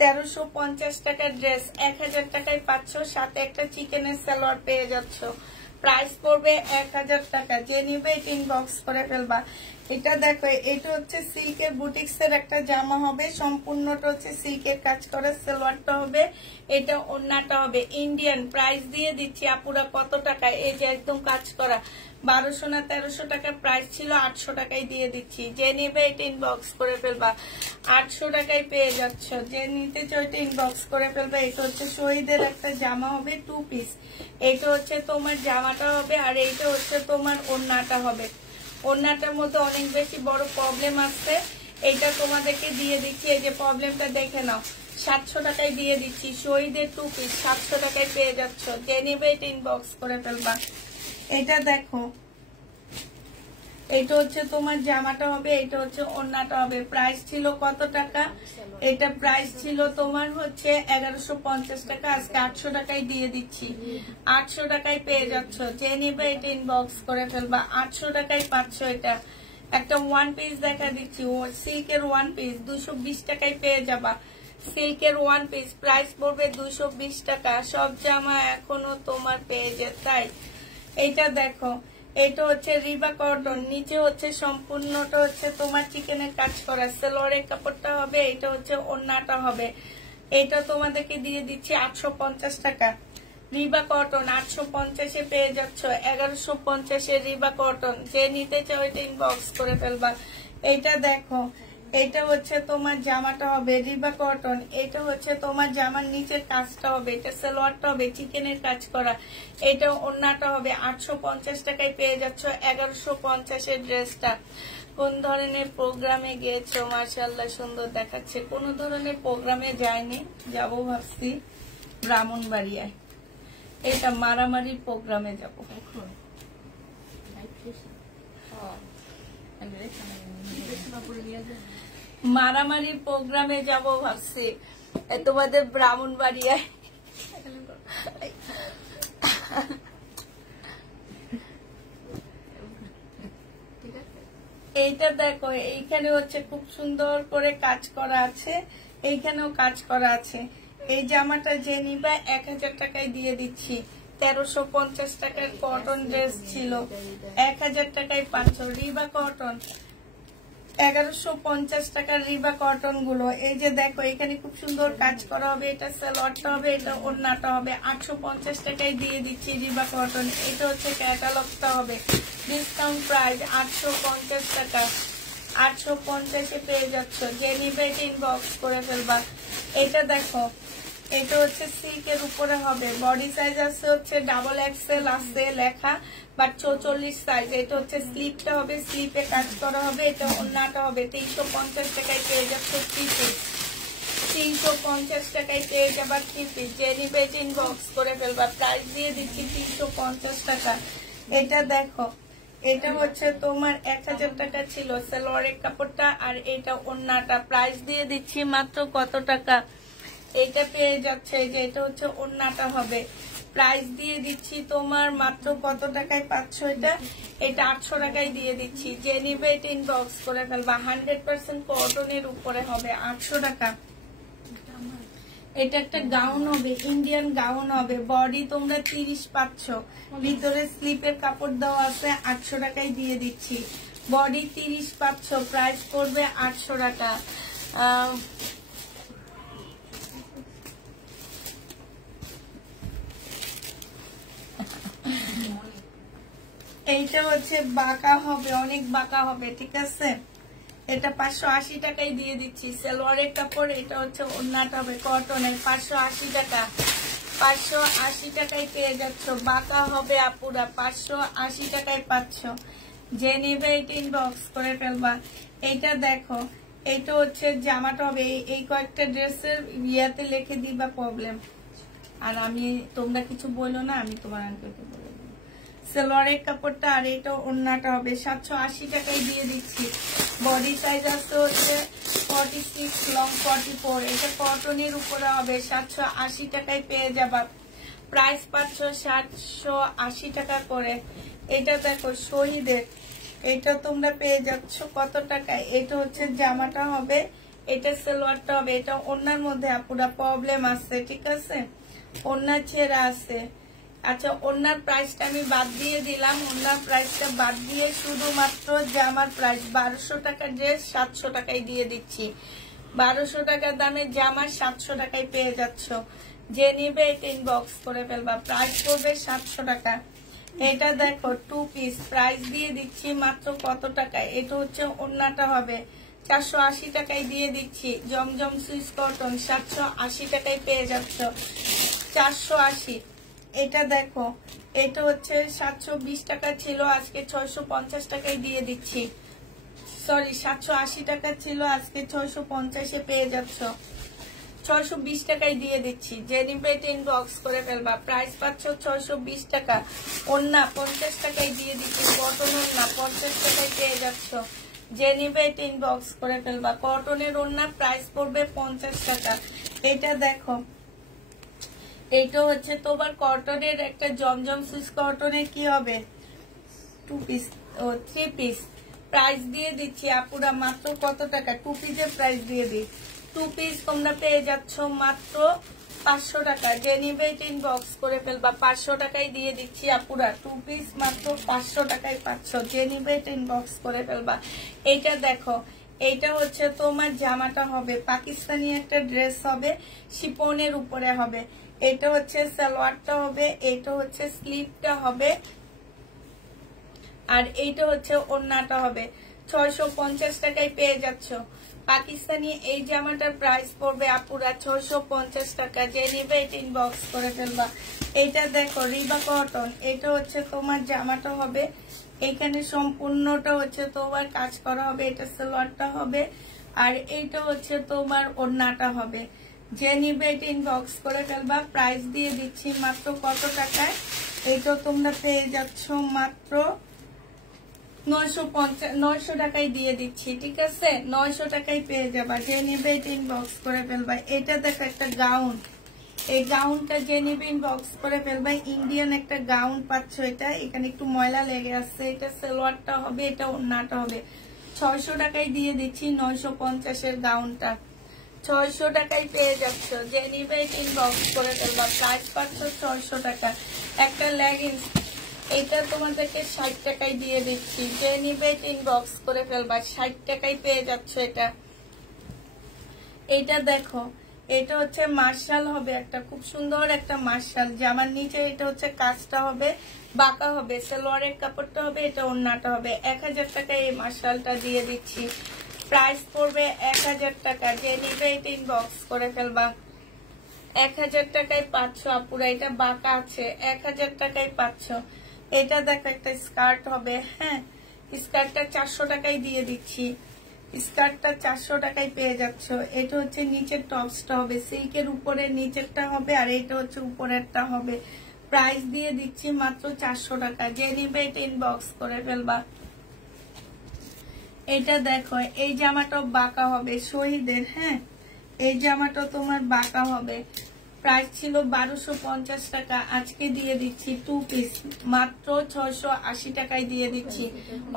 1350 টাকার ড্রেস 1000 টাকায় পাচ্ছ, সাথে একটা চিকেনের সালোয়ার পেয়ে যাচ্ছ। প্রাইস পড়বে 1000 টাকা। যে নিবে এটা ইনবক্স করে ফেলবা। এটা দেখো, এটা হচ্ছে সিল্কের বুটিক্স এর একটা জামা হবে, সম্পূর্ণটা হচ্ছে সিল্কের কাজ করা। সালোয়ারটা হবে, এটা ওড়নাটা হবে ইন্ডিয়ান। প্রাইস দিয়ে দিচ্ছি আপুরা কত টাকা? এই যে একদম কাজ করা, 1200 না 1300 টাকা প্রাইস ছিল, 800 টাকায় দিয়ে দিচ্ছি। যে নেবে এটা ইনবক্স করে ফেলবা। 800 টাকায় পেয়ে যাচ্ছ। যে নিতে চাও এটা ইনবক্স করে ফেলবা। এটা হচ্ছে শহীদের একটা জামা হবে 2 পিস। এটা হচ্ছে তোমার জামাটা হবে, আর এইটা হচ্ছে তোমার ওড়নাটা হবে। ওড়নাটার মধ্যে অনেক বেশি বড় প্রবলেম আসছে, এটা তোমাদেরকে দিয়ে দিচ্ছি। এই যে প্রবলেমটা দেখে নাও, 700 টাকায় দিয়ে দিচ্ছি। শহীদের 2 পিস 700 টাকায় পেয়ে যাচ্ছ। যে নেবে এটা ইনবক্স করে ফেলবা। এটা দেখো, এটা হচ্ছে তোমার জামাটা হবে, এটা হচ্ছে ওড়নাটা হবে। প্রাইস ছিল কত টাকা? এটা প্রাইস ছিল তোমার হচ্ছে 1150 টাকা, আজকে 800 টাকায় দিয়ে দিচ্ছি। 800 টাকায় পেয়ে যাচ্ছ। যে নিবে এটা ইনবক্স করে ফেলবা। 800 টাকায় পাচ্ছ। এটা একটা 1 পিস দেখা দিচ্ছি, সিল্কের 1 পিস 220 টাকায় পেয়ে যাবা। সিল্কের 1 পিস প্রাইস পড়বে 220 টাকা। সব জামা এখনো তোমার পেয়ে যায়। তাই এইটা দেখো, এটা হচ্ছে রিবা কটন, নিচে হচ্ছে সম্পূর্ণটা হচ্ছে তোমার চিকেনের কাজ করা। সালোয়ারের কাপড়টা হবে, এটা হচ্ছে ওড়নাটা হবে। এটা তোমাদেরকে দিয়ে দিচ্ছি 850 টাকা। রিবা কটন 850-এ পেয়ে যাচ্ছ। 1150-এ রিবা কটন। যে নিতে চাও এটা ইনবক্স করে ফেলবা। এটা দেখো, এটা হচ্ছে তোমার জামাটা হবে রিবা কটন। এটা হচ্ছে তোমার জামার নিচের কাজটা হবে, এটা সালোয়ারটা হবে চিকেনের কাজ করা। এটা ওড়নাটা হবে। 850 টাকায় পেয়ে যাচ্ছ 1150-এর ড্রেসটা। কোন ধরনের প্রোগ্রামে গিয়েছো? মাশাআল্লাহ সুন্দর দেখাচ্ছে। কোন ধরনের প্রোগ্রামে যায়নি, যাবো ভাবছি ব্রাহ্মণবাড়িয়ায়। এটা মারামারির প্রোগ্রামে যাবো। মারামারির প্রোগ্রামে যাব ভাবছি তোমাদের ব্রাহ্মণবাড়িয়ায়। এইটা দেখো, এইখানে হচ্ছে খুব সুন্দর করে কাজ করা আছে। এইখানেও কাজ করা আছে। এই জামাটা যে নিবা 1000 টাকায় দিয়ে দিচ্ছি। 1350 টাকার কটন ড্রেস ছিল, 1000 টাকায় পাচ্ছ। রিবা কটন 1150 টাকার রিবা কটন গুলো। এই যে দেখো এখানে খুব সুন্দর কাজ করা হবে, এটা সালোয়ারটা হবে, এটা ওড়নাটা হবে। 850 টাকায় দিয়ে দিচ্ছি রিবা কটন। এটা হচ্ছে ক্যাটালগটা হবে, ডিসকাউন্ট প্রাইস 850 টাকা। 850-এ পেয়ে যাচ্ছ, যে নিবে ইনবক্স করে ফেলবা। এটা দেখো, এটা হচ্ছে সিল্কের উপরে হবে, বডি সাইজ আছে হচ্ছে XXL আছে লেখা, বাট 44 সাইজ। এটা হচ্ছে স্লিপটা হবে, স্লিপে কাজ করা হবে, এটা ওড়নাটা হবে। 350 টাকায় পেয়ে যাচ্ছে 3 পিস। 350 টাকায় পেয়ে যাবা 3 পিস। যে নিবে ইনবক্স করে ফেলবা। প্রাইস দিয়ে দিচ্ছি 350 টাকা। এটা দেখো, এটা হচ্ছে তোমার 1000 টাকা ছিল সালোয়ারের কাপড়টা, আর এটা ওড়নাটা। প্রাইস দিয়ে দিচ্ছি মাত্র কত টাকা? এটা পেয়ে যাচ্ছে, যে এটা হচ্ছে ওড়নাটা হবে। প্রাইস দিয়ে দিচ্ছি তোমার মাত্র কত টাকায় পাচ্ছ? এটা 800 টাকায় দিয়ে দিচ্ছি। যে নিবে এটা ইনবক্স করে ফেলবা। 100% কটনের উপরে হবে, 800 টাকা। এটা একটা গাউন হবে, ইন্ডিয়ান গাউন হবে, বডি তোমরা 30 পাচ্ছ, ভিতরে স্লিপের কাপড় দেওয়া আছে। 800 টাকায় দিয়ে দিচ্ছি, বডি 30 পাচ্ছ, প্রাইস পড়বে 800 টাকা। এইটা হচ্ছে বাঁকা হবে, অনেক বাঁকা হবে, ঠিক আছে। এটা 580 টাকায় দিয়ে দিচ্ছি, সালোয়ারের কাপড়। এটা হচ্ছে ওড়নাটা হবে কটনের, 580 টাকা। 580 টাকায় পেয়ে যাচ্ছ, বাঁকা হবে আপুরা, 580 টাকায় পাচ্ছ। যে নেবে এটা ইনবক্স করে ফেলবা। এইটা দেখো, এইটা হচ্ছে জামাটা হবে। এই কয়েকটা ড্রেসের ইয়াতে লিখে দিবা প্রবলেম, আর আমি তোমরা কিছু বলো না, আমি তোমার আঙ্কেলকে বলে দেবো। সালোয়ারের কাপড়টা আর এটা ওড়নাটা হবে। 780 টাকায় দিয়ে দিচ্ছি, বডি সাইজ আছে হচ্ছে 46, লং 44। এটা কটনের উপরে হবে, 780 টাকায় পেয়ে যাবা। প্রাইস পাচ্ছ 780 টাকা করে। এটা দেখো শহীদের, এটা তোমরা পেয়ে যাচ্ছ কত টাকায়? এটা হচ্ছে জামাটা হবে, এটা সালোয়ারটা হবে। এটা ওড়নার মধ্যে আপুরা প্রবলেম আছে, ঠিক আছে, ওড়না ছেঁড়া আছে। আচ্ছা, ওড়নার প্রাইসটা আমি বাদ দিয়ে দিলাম। ওড়নার প্রাইসটা বাদ দিয়ে শুধুমাত্র জামার প্রাইস 1200 টাকা ড্রেস 700 টাকায় দিয়ে দিচ্ছি। 1200 টাকা দামে জামা 700 টাকায় পেয়ে যাচ্ছ। যে নিবে এটা ইনবক্স করে ফেলবা। প্রাইস পড়বে 700 টাকা। এটা দেখো 2 পিস, প্রাইস দিয়ে দিচ্ছি মাত্র কত টাকায়? এটা হচ্ছে ওড়নাটা হবে, 480 টাকায় দিয়ে দিচ্ছি। জমজম সুইস কটন 780 টাকায় পেয়ে যাচ্ছ, 480। এটা দেখো, এটা হচ্ছে 720 টাকা ছিল, আজকে 650 টাকায় দিয়ে দিচ্ছি। সরি, 780 টাকা ছিল, আজকে 650-এ পেয়ে যাচ্ছ। 620 টাকায় দিয়ে দিচ্ছি। যে নিবে ইনবক্স করে ফেলবা। প্রাইস পাচ্ছ 620 টাকা। ওড়না 50 টাকায় দিয়ে দিচ্ছি, কটন ওড়না 50 টাকায় পেয়ে যাচ্ছ। যে নিবে ইনবক্স করে ফেলবা। কটনের ওড়না প্রাইস পড়বে 50 টাকা। এটা দেখো, এইটা হচ্ছে তোমার কটনের একটা জমজম সুইস কটনের কি হবে 2 পিস ও 3 পিস। প্রাইস দিয়ে দিচ্ছি আপুরা মাত্র কত টাকা? 2 পিসের প্রাইস দিয়ে দিই। 2 পিস তোমরা পেয়ে যাচ্ছ মাত্র 500 টাকা। যে নিবে ইনবক্স করে ফেলবা। 500 টাকায় দিয়ে দিচ্ছি আপুরা, 2 পিস মাত্র 500 টাকায় পাচ্ছ। যে নিবে ইনবক্স করে ফেলবা। এইটা দেখো, এইটা হচ্ছে তোমার জামাটা হবে, পাকিস্তানি একটা ড্রেস হবে, শিপনের উপরে হবে। এটা হচ্ছে সালোয়ারটা হবে, এটা হচ্ছে স্লিভটা হবে, আর এইটা হচ্ছে ওড়নাটা হবে। 650 টাকায় পেয়ে যাচ্ছ। পাকিস্তানি এই জামাটার প্রাইস পড়বে আপুরা 650 টাকা। যে নিবে এটা ইনবক্স করে ফেলবা। এইটা দেখো রিবা কটন, এটা হচ্ছে তোমার জামাটা হবে, এখানে সম্পূর্ণটা হচ্ছে তোমার কাজ করা হবে। এটা সালোয়ারটা হবে, আর এইটা হচ্ছে তোমার ওড়নাটা হবে। যে নিবে এটা ইনবক্স করে ফেলবা। প্রাইস দিয়ে দিচ্ছি মাত্র কত টাকায়? এটা তোমরা পেয়ে যাচ্ছ মাত্র 900 টাকায় দিয়ে দিচ্ছি, ঠিক আছে। 900 টাকায় পেয়ে যাবা। যে নিবে এটা ইনবক্স করে ফেলবা। এটা দেখো একটা গাউন, এই গাউনটা যে নিবে ইনবক্স করে ফেলবা। ইন্ডিয়ান একটা গাউন পাচ্ছ। এটা এখানে একটু ময়লা লেগে আছে। এটা সালোয়ারটা হবে, এটা ওড়নাটা হবে। 600 টাকায় দিয়ে দিচ্ছি 950-এর গাউনটা। 600 টাকায় পেয়ে যাচ্ছ, যে নিবে ইনবক্স করে ফেলবা। প্রাইস পাচ্ছ 600 টাকা। একটা লেগিংস, এটা তোমাদেরকে 60 টাকায় দিয়ে দিচ্ছি, যে নিবে ইনবক্স করে ফেলবা। 60 টাকায় পেয়ে যাচ্ছ এটা। এটা দেখো, এটা হচ্ছে মার্শাল হবে, একটা খুব সুন্দর একটা মার্শাল। জামার নিচে এটা হচ্ছে কাজটা হবে, বাঁকা হবে, সালোয়ারের কাপড়টা হবে, এটা ওড়নাটা হবে। 1000 টাকায় এই মার্শালটা দিয়ে দিচ্ছি। প্রাইস পড়বে 1000 টাকা, যে নিবে এটা ইনবক্স করে ফেলবা। 1000 টাকায় পাচ্ছ আপুরা, এটা বাঁকা আছে, 1000 টাকায় পাচ্ছ। এটা দেখো একটা স্কার্ট হবে, হ্যাঁ স্কার্টটা 400 টাকায় দিয়ে দিচ্ছি। স্কার্টটা 400 টাকায় পেয়ে যাচ্ছ। এটা হচ্ছে নিচের টপসটা হবে, সিল্কের উপরে নিচেরটা হবে, আর এটা হচ্ছে উপরেরটা হবে। প্রাইস দিয়ে দিচ্ছি মাত্র 400 টাকা, যে নিবে এটা ইনবক্স করে ফেলবা। এটা দেখো, এই জামাটা বাঁকা হবে শহীদের, হ্যাঁ এই জামাটা তোমার বাঁকা হবে। প্রাইস ছিল 1250 টাকা, আজকে দিয়ে দিচ্ছি 2 পিস মাত্র 680 টাকায় দিয়ে দিচ্ছি।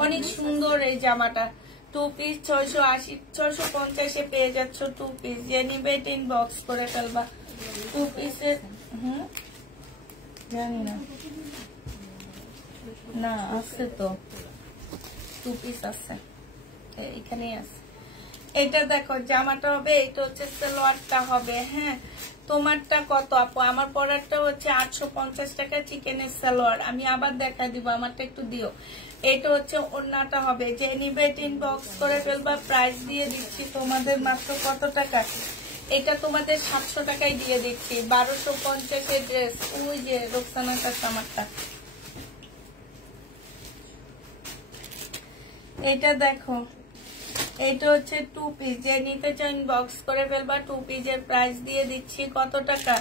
অনেক সুন্দর এই জামাটা, 2 পিস 680, 650-এ পেয়ে যাচ্ছ 2 পিস, যে নিবে এটা ইনবক্স করে ফেলবা। 2 পিসের জানি না, না আছে তো, 2 পিস আছে, এখানেই আছে। এটা দেখো জামাটা হবে, এটা হচ্ছে সালোয়ারটা হবে, হ্যাঁ তোমারটা কত আপু? আমার পরারটা হচ্ছে 850 টাকা চিকেনের সালোয়ার। আমি আবার দেখা দিব, আমারটা একটু দিও। এটা হচ্ছে ওড়নাটা হবে, যে নিবে ইনবক্স করে ফেলবা। প্রাইস দিয়ে দিচ্ছি তোমাদের মাত্র কত টাকা? এটা তোমাদের 700 টাকায় দিয়ে দিচ্ছি। 1250-এর ড্রেস, ওই যে রোকসানাটার আমারটা। এটা দেখো, এটা হচ্ছে 2 পিস, যে নিতে চাও ইনবক্স করে ফেলবা। 2 পিসের প্রাইস দিয়ে দিচ্ছি কত টাকা?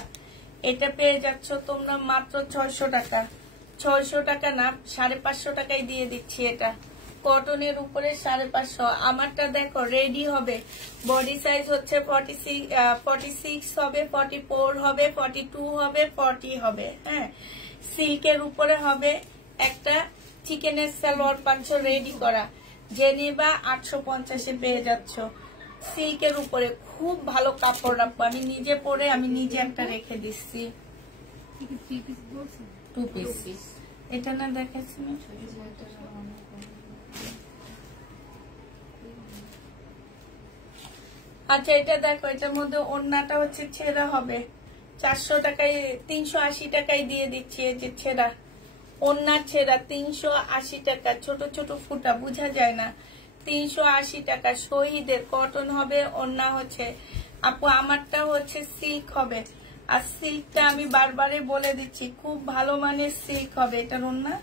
এটা পেয়ে যাচ্ছ তোমরা মাত্র 600 টাকা। 600 টাকা না, 550 টাকায় দিয়ে দিচ্ছি। এটা কটনের উপরে 550। আমারটা দেখো রেডি হবে, বডি সাইজ হচ্ছে 46 হবে, 44 হবে, 42 হবে, 40 হবে, হ্যাঁ সিল্কের উপরে হবে। একটা চিকেনের সালোয়ার পাচ্ছ রেডি করা, যে নিবা 850-এ পেয়ে যাচ্ছ। সিল্কের উপরে খুব ভালো কাপড় রাখবো, আমি নিজে পরে আমি নিজে একটা রেখে দিচ্ছি। 2 পিস এটা না দেখাচ্ছি না, আচ্ছা এটা দেখো, এটার মধ্যে ওড়নাটা হচ্ছে ছেঁড়া হবে, 400 টাকায় 380 টাকায় দিয়ে দিচ্ছি। এই যে ছেঁড়া ওড়না, ছেঁড়া 380 টাকা, ছোট ছোট ফুটা বোঝা যায় না, 380 টাকা। শহীদের কটন হবে, ওড়না হচ্ছে আপু আমারটা হচ্ছে সিল্ক হবে। আর সিল্কটা আমি বারবারে বলে দিচ্ছি, খুব ভালো মানের সিল্ক হবে এটার ওড়না।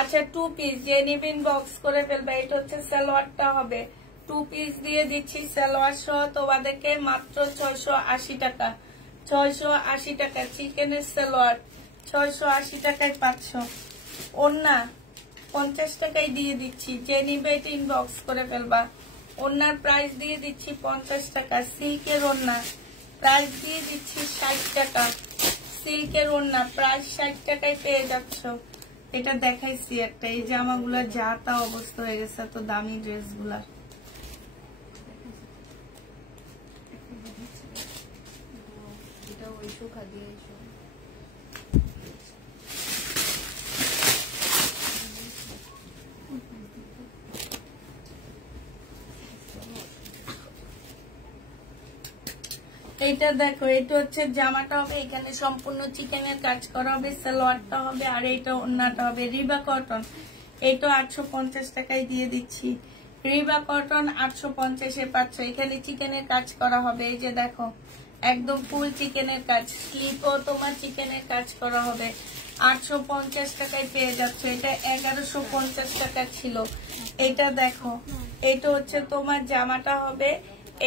আচ্ছা 2 পিস, যে নিবেন বক্স করে ফেলবে। এটা হচ্ছে সালোয়ারটা হবে, 2 পিস দিয়ে দিচ্ছি সালোয়ার সহ তোমাদেরকে মাত্র 680 টাকা। 680 টাকা চিকেনের সালোয়ার, 680 টাকায় পাচ্ছ। ওড়না 50 টাকায় দিয়ে দিচ্ছি, যে নিবে এটা ইনবক্স করে ফেলবা। ওড়নার প্রাইস দিয়ে দিচ্ছি 50 টাকা। সিল্কের ওড়না প্রাইস দিয়ে দিচ্ছি 60 টাকা। সিল্কের ওড়না প্রাইস 60 টাকায় পেয়ে যাচ্ছ। এটা দেখাইছি একটা, এই জামাগুলা যা তা অবস্থা হয়ে গেছে, তো দামি ড্রেস গুলা। এটা দেখো, এটা হচ্ছে জামাটা হবে, এখানে সম্পূর্ণ চিকেনের কাজ করা হবে, সালোয়ারটা হবে, আর এটা ওড়নাটা হবে। রিবা কটন, এটা 850 টাকায় দিয়ে দিচ্ছি। রিবা কটন 850-এ পাচ্ছ। এখানে চিকেনের কাজ করা হবে, এই যে দেখো একদম ফুল চিকেনের কাজ, স্লিপও তোমার চিকেনের কাজ করা হবে। 850 টাকায় পেয়ে যাচ্ছ। এটা 1150 টাকা ছিল। এটা দেখো, এটা হচ্ছে তোমার জামাটা হবে,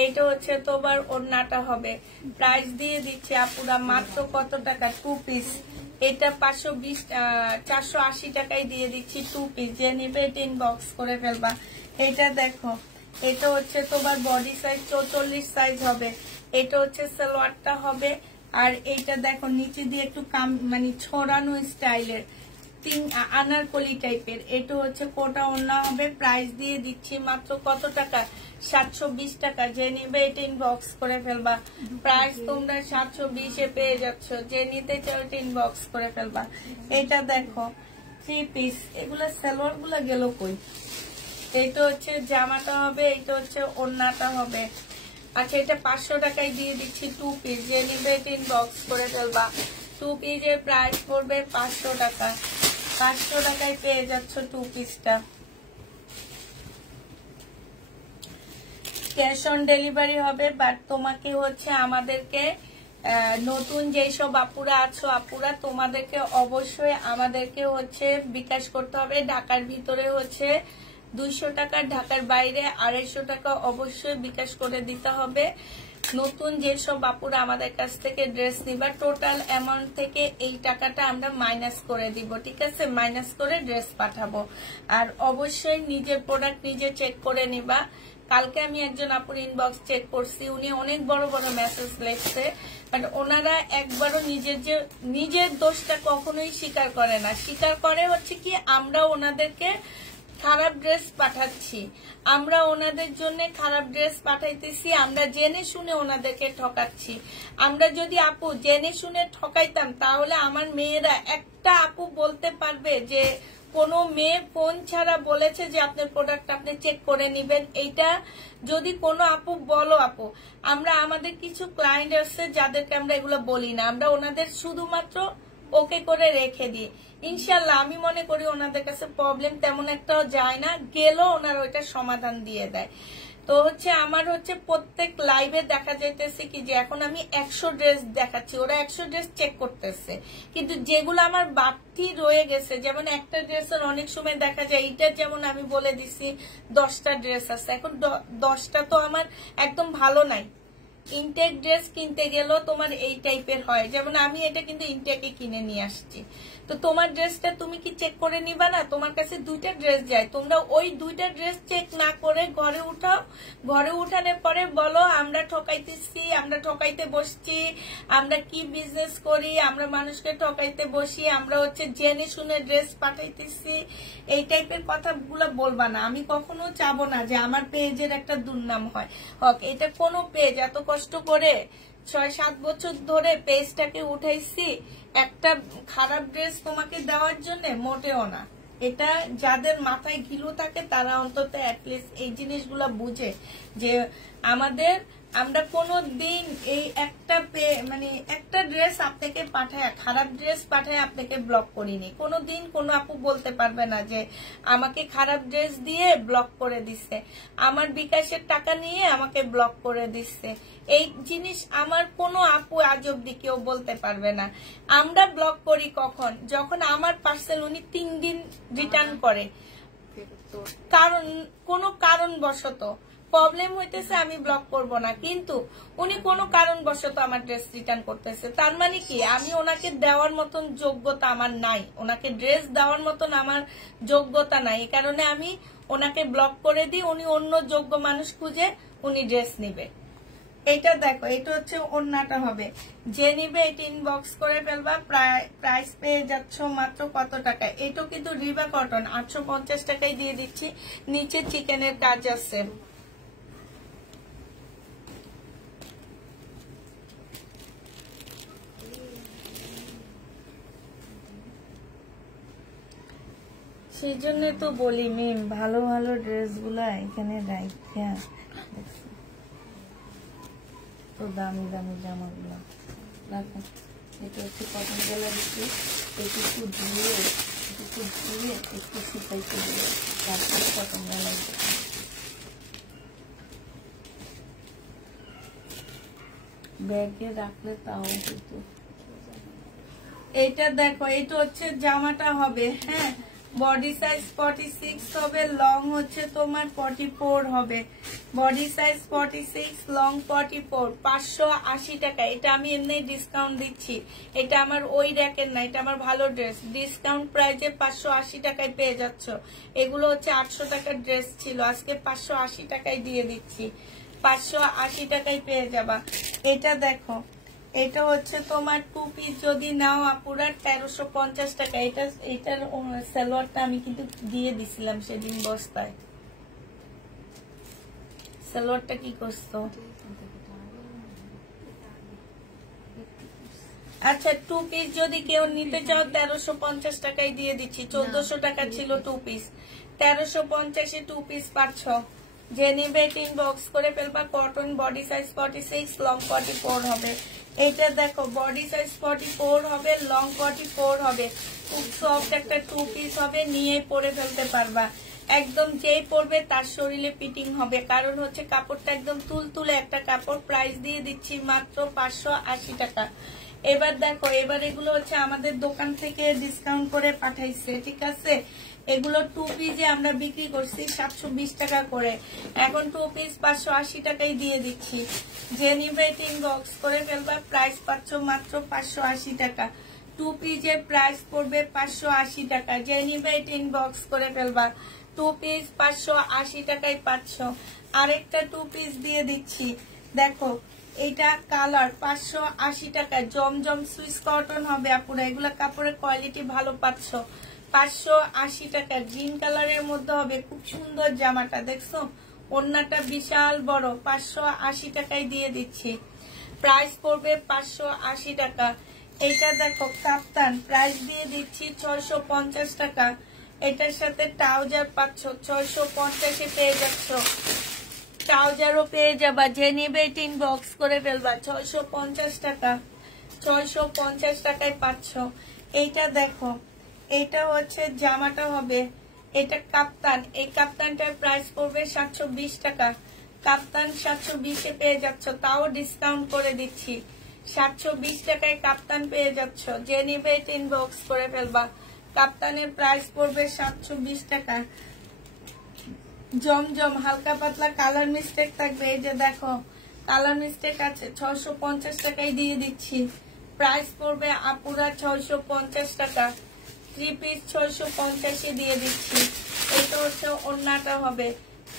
এইটা হচ্ছে তোমার ওড়নাটা হবে। প্রাইস দিয়ে দিচ্ছে আপুরা মাত্র কত টাকা? 2 পিস। এটা 480 টাকায় দিয়ে দিচ্ছি 2 পিস, যে নিবে এটা ইনবক্স করে ফেলবা। এটা দেখো, এটা হচ্ছে তোমার বডি সাইজ 44 সাইজ হবে। এটা হচ্ছে সালোয়ারটা হবে, আর এইটা দেখো নিচে দিয়ে একটু মানে ছড়ানো স্টাইলের আনারকলি টাইপের। এটা হচ্ছে কোটা ওড়না হবে। প্রাইস দিয়ে দিচ্ছি মাত্র কত টাকা? 720 টাকা। যে নিবে এটা ইনবক্স করে ফেলবা। প্রাইস তোমরা 720-এ পেয়ে যাচ্ছ। যে নিতে চাও এটা ইনবক্স করে ফেলবা। এটা দেখো 3 পিস, এগুলা সালোয়ার গুলা গেল কই? এইটা হচ্ছে জামাটা হবে, এইটা হচ্ছে ওড়নাটা হবে। আচ্ছা, এটা 500 টাকায় দিয়ে দিচ্ছি 2 পিস। যে নিবে এটা ইনবক্স করে ফেলবা। 2 পিসের প্রাইস পড়বে 500 টাকা। 500 টাকায় পেয়ে যাচ্ছ 2 পিসটা। ক্যাশ অন ডেলিভারি হবে, বাট তোমাকে হচ্ছে আমাদেরকে নতুন যেই সব আপুরা আছো, আপুরা তোমাদেরকে অবশ্যই আমাদেরকে হচ্ছে বিকাশ করতে হবে। ঢাকার ভিতরে হচ্ছে 200 টাকা, ঢাকার বাইরে 250 টাকা অবশ্যই বিকাশ করে দিতে হবে। নতুন যেসব আপুরা আমাদের কাছ থেকে ড্রেস নিবা, টোটাল অ্যামাউন্ট থেকে এই টাকাটা আমরা মাইনাস করে দিব, ঠিক আছে? মাইনাস করে ড্রেস পাঠাবো। আর অবশ্যই নিজের প্রোডাক্ট নিজে চেক করে নিবা। কালকে আমি একজন আপুর ইনবক্স চেক করছি, উনি অনেক বড় বড় মেসেজ লিখছে, বাট ওনারা একবারও নিজের দোষটা কখনোই স্বীকার করে না। স্বীকার করে হচ্ছে কি, আমরা ওনাদেরকে খারাপ ড্রেস পাঠাচ্ছি, আমরা ওনাদের জন্য খারাপ ড্রেস পাঠাইতেছি, আমরা জেনে শুনে ওনাদেরকে ঠকাচ্ছি। আমরা যদি আপু জেনে শুনে ঠকাইতাম, তাহলে আমার মেয়েরা একটা আপু বলতে পারবে যে কোনো মেয়ে ফোন ছাড়া বলেছে যে আপনার প্রোডাক্ট আপনি চেক করে নেবেন? এইটা যদি কোনো আপু বলো, আপু আমরা আমাদের কিছু ক্লায়েন্ট আছে যাদেরকে আমরা এগুলো বলি না, আমরা ওনাদের শুধুমাত্র ওকে করে রেখে দিই। ইনশাল্লাহ আমি মনে করি ওনাদের কাছে প্রবলেম তেমন একটাও যায় না, গেলেও ওনারা ওইটা সমাধান দিয়ে দেয়। তো হচ্ছে আমার হচ্ছে প্রত্যেক লাইভে দেখা যাইতেছে কি যে এখন আমি 100 ড্রেস দেখাচ্ছি, ওরা 100 ড্রেস চেক করতেছে, কিন্তু যেগুলো আমার বাড়তি রয়ে গেছে, যেমন একটা ড্রেসের অনেক সময় দেখা যায়, এইটা যেমন আমি বলে দিছি 10টা ড্রেস আছে, এখন 10টা তো আমার একদম ভালো নাই। ইনটেক ড্রেস কিনতে গেলেও তোমার এই টাইপের হয়, যেমন আমি এটা কিন্তু ইনটেকে কিনে নিয়ে আসছি। তো তোমার ড্রেসটা তুমি কি চেক করে নিবা না? তোমার কাছে 2টা ড্রেস যায়, তোমরা ওই 2টা ড্রেস চেক না করে ঘরে উঠাও। ঘরে উঠানোর পরে বলো আমরা ঠকাইতেছি, আমরা ঠকাইতে বসছি, আমরা কি বিজনেস করি, আমরা মানুষকে ঠকাইতে বসি, আমরা হচ্ছে জেনে শুনে ড্রেস পাঠাইতেছি। এই টাইপের কথাগুলো বলবা না। আমি কখনো চাবো না যে আমার পেজের একটা দুর্নাম হয় হোক। এটা কোনো পেজ এত কষ্ট করে 6-7 বছর ধরে পেজটাকে উঠাইছি একটা খারাপ ড্রেস তোমাকে দেওয়ার জন্য? মোটেও না। এটা যাদের মাথায় ঘিলু থাকে তারা অন্তত অ্যাটলিস্ট এই জিনিসগুলো বুঝে যে আমরা কোনো দিন এই একটা ড্রেস আপনাকে পাঠায়, খারাপ ড্রেস পাঠায় আপনাকে ব্লক করিনি। কোনো দিন কোনো আপু বলতে পারবে না যে আমাকে খারাপ ড্রেস দিয়ে ব্লক করে দিচ্ছে, আমার বিকাশের টাকা নিয়ে আমাকে ব্লক করে দিচ্ছে। এই জিনিস আমার কোনো আপু আজ অব্দি কেউ বলতে পারবে না। আমরা ব্লক করি কখন? যখন আমার পার্সেল উনি 3 দিন রিটার্ন করে, কোনো কারণবশত প্রবলেম হইতেছে, আমি ব্লক করব না, কিন্তু উনি কোনো কারণবশত আমার ড্রেস রিটার্ন করতেছে। তার মানে কি আমি ওনাকে দেওয়ার মতন যোগ্যতা আমার নাই, ওনাকে ড্রেস দেওয়ার মতন আমার যোগ্যতা নাই, এই কারণে আমি ওনাকে ব্লক করে দিই। উনি অন্য যোগ্য মানুষ খুঁজে উনি ড্রেস নিবে। এটা দেখো, এটা হচ্ছে ওড়নাটা হবে। যে নিবে এটা ইনবক্স করে ফেলবা। প্রাইস পেয়ে যাচ্ছ মাত্র কত টাকায়? এটা কিন্তু রিবা কটন, 850 টাকায় দিয়ে দিচ্ছি। নিচে চিকেনের কাজ আছে। সেই জন্য তো বলি মিম, ভালো ভালো ড্রেস গুলা এখানে রাইখা তো দামি দামি জামাগুলো রাখো। এটা হচ্ছে কটন গ্যালারিতে, একটু ধুয়ে একটু শুকাইতে দিয়ে তারপরে কটন গ্যালারি ব্যাগে রাখলে তাও কিন্তু। এইটা দেখো, এটা হচ্ছে জামাটা হবে, হ্যাঁ, বডি সাইজ 46 হবে, লং হচ্ছে তোমার 44 হবে। বডি সাইজ 46, লং 44, 580 টাকা। এটা আমি এমনি ডিসকাউন্ট দিচ্ছি, এটা আমার ওই র্যাকের না, এটা আমার ভালো ড্রেস। ডিসকাউন্ট প্রাইজে 580 টাকায় পেয়ে যাচ্ছ। এগুলো হচ্ছে 800 টাকার ড্রেস ছিল, আজকে 580 টাকায় দিয়ে দিচ্ছি। 580 টাকায় পেয়ে যাবা। এটা দেখো, এটা হচ্ছে তোমার 2 পিস যদি নাও আপুরা 1350 টাকা। এটার সালোয়ারটা আমি কিন্তু দিয়ে দিছিলাম সেদিন বস্তায়। সালোয়ারটা কি করছো? আচ্ছা 2 পিস যদি কেউ নিতে চাও 1350 টাকায় দিয়ে দিচ্ছি। 1400 টাকা ছিল 2 পিস, 1350 2 পিস পাচ্ছ। যে নিবে ইনবক্স করে ফেলবা। কটন, বডি সাইজ 46, লং 44 হবে। এটা দেখো বডি সাইজ 44 হবে, লং 44 হবে। খুব সফট একটা 2 পিস হবে, নিয়ে পরে ফেলতে পারবা। একদম যেই পরবে তার শরীরে ফিটিং হবে, কারণ হচ্ছে কাপড়টা একদম তুলতুলে একটা কাপড়। প্রাইস দিয়ে দিচ্ছি মাত্র 580 টাকা। এবার দেখো, এবার এগুলো হচ্ছে আমাদের দোকান থেকে ডিসকাউন্ট করে পাঠাইছে, ঠিক আছে। এগুলো 2 পিসে আমরা বিক্রি করছি 720 টাকা করে, এখন 2 পিস 580 টাকায় দিয়ে দিচ্ছি। যে নিবে ইনবক্স করে ফেলবা। প্রাইস পাচ্ছ মাত্র 580 টাকা। 2 পিসের প্রাইস পড়বে 580 টাকা। যে নিবে ইনবক্স করে ফেলবা। 2 পিস 580 টাকায় পাচ্ছ। আরেকটা 2 পিস দিয়ে দিচ্ছি, দেখো এটা কালার 580 টাকা। জমজম সুইস কটন হবে আপুরা, এগুলা কাপড়ের কোয়ালিটি ভালো পাচ্ছ। 580 টাকা গ্রিন কালারের মধ্যে হবে, খুব সুন্দর জামাটা দেখছো, ওড়নাটা বিশাল বড়। 580 টাকায় দিয়ে দিচ্ছি। প্রাইস পড়বে 580 টাকা। এটা দেখো কাপ্তান, প্রাইস দিয়ে দিচ্ছি 650 টাকা। এটার সাথে ট্রাউজার পাচ্ছ, 650-এ পেয়ে যাচ্ছ। ট্রাউজারও পেয়ে যাবা। যে নিবে ইনবক্স করে ফেলবা। 650 টাকা, 650 টাকায় পাচ্ছ। এইটা দেখো, এটা হচ্ছে জামাটা হবে, এটা কাপ্তান। এই কাপ্তানটার প্রাইস পড়বে 720 টাকা। কাপ্তান 720-এ পেয়ে যাচ্ছ, তাও ডিসকাউন্ট করে দিচ্ছি। 720 টাকায় কাপ্তান পেয়ে যাচ্ছ। যে নিবে ইনবক্স করে ফেলবা। কাপ্তানের প্রাইস পড়বে 720 টাকা। জমজম হালকা পাতলা কালার মিস্টেক থাকবে, এই যে দেখো কালার মিস্টেক আছে, 650 টাকায় দিয়ে দিচ্ছি। প্রাইস পড়বে আপুরা 650 টাকা। 3 পিস 650-এ দিয়ে দিচ্ছি। এটা হচ্ছে ওড়নাটা হবে।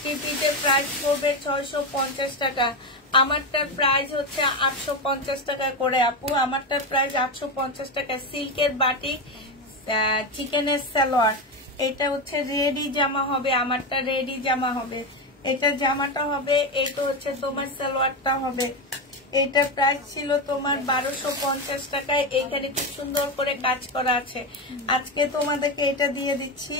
3 পিসের প্রাইস পড়বে 650 টাকা। আমারটার প্রাইস হচ্ছে 850 টাকা করে আপু, আমারটার প্রাইস 850 টাকা। সিল্কের বাটিক চিকেনের সালোয়ার, এটা হচ্ছে রেডি জামা হবে, আমারটা রেডি জামা হবে। এটা জামাটা হবে, এটা হচ্ছে তোমার সালোয়ারটা হবে। এটা প্রাইস ছিল তোমার 1250 টাকায়। এখানে খুব সুন্দর করে কাজ করা আছে। আজকে তোমাদেরকে এটা দিয়ে দিচ্ছি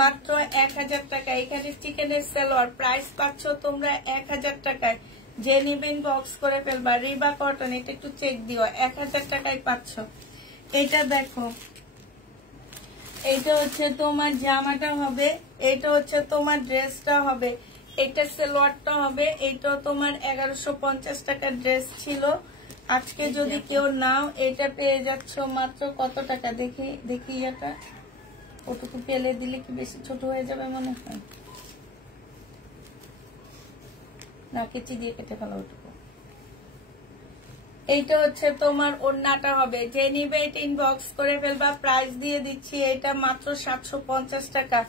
মাত্র 1000 টাকা। এখানে চিকেনের সালোয়ার প্রাইস পাচ্ছ তোমরা 1000 টাকায়। যে নিবেন বক্স করে ফেলবা। রিবা কটন, এটা একটু চেক দিও, 1000 টাকায় পাচ্ছ। এটা দেখো, এটা হচ্ছে তোমার জামাটা হবে, এটা হচ্ছে তোমার ড্রেসটা হবে, এটা সালোয়ারটা হবে। এটা তোমার 1150 টাকার ড্রেস ছিল। আজকে যদি কেউ নাও এটা পেয়ে যাচ্ছ মাত্র কত টাকা, দেখি দেখি এটা ওটুকু পেলে দিলে কি বেশি ছোট হয়ে যাবে মনে হয় না, কেচি দিয়ে কেটে ফেলা ওটুকু। এইটা হচ্ছে তোমার ওড়নাটা হবে। যে নিবে এটা ইনবক্স করে ফেলবা। প্রাইস দিয়ে দিচ্ছি এটা মাত্র 750 টাকা।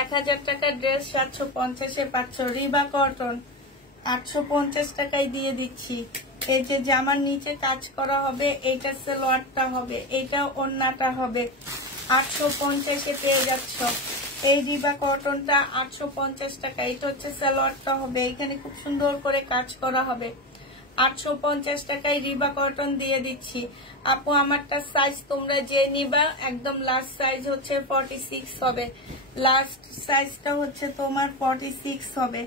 1000 টাকার ড্রেস 750-এ পাচ্ছ। রিবা কটন 850 টাকায় দিয়ে দিচ্ছি। এই যে জামার নিচে কাজ করা হবে, এইটা সালোয়ারটা হবে, এইটা ওড়নাটা হবে। 850-এ পেয়ে যাচ্ছ। এই রিবা কটনটা 850 টাকা। এটা হচ্ছে সালোয়ারটা হবে, এখানে খুব সুন্দর করে কাজ করা হবে। 850 টাকায় রিবা কটন দিয়ে দিচ্ছি। আপু আমারটা সাইজ তোমরা যে নিবা, একদম লাস্ট সাইজ হচ্ছে 46 হবে। লাস্ট সাইজটা হচ্ছে তোমার 46 হবে।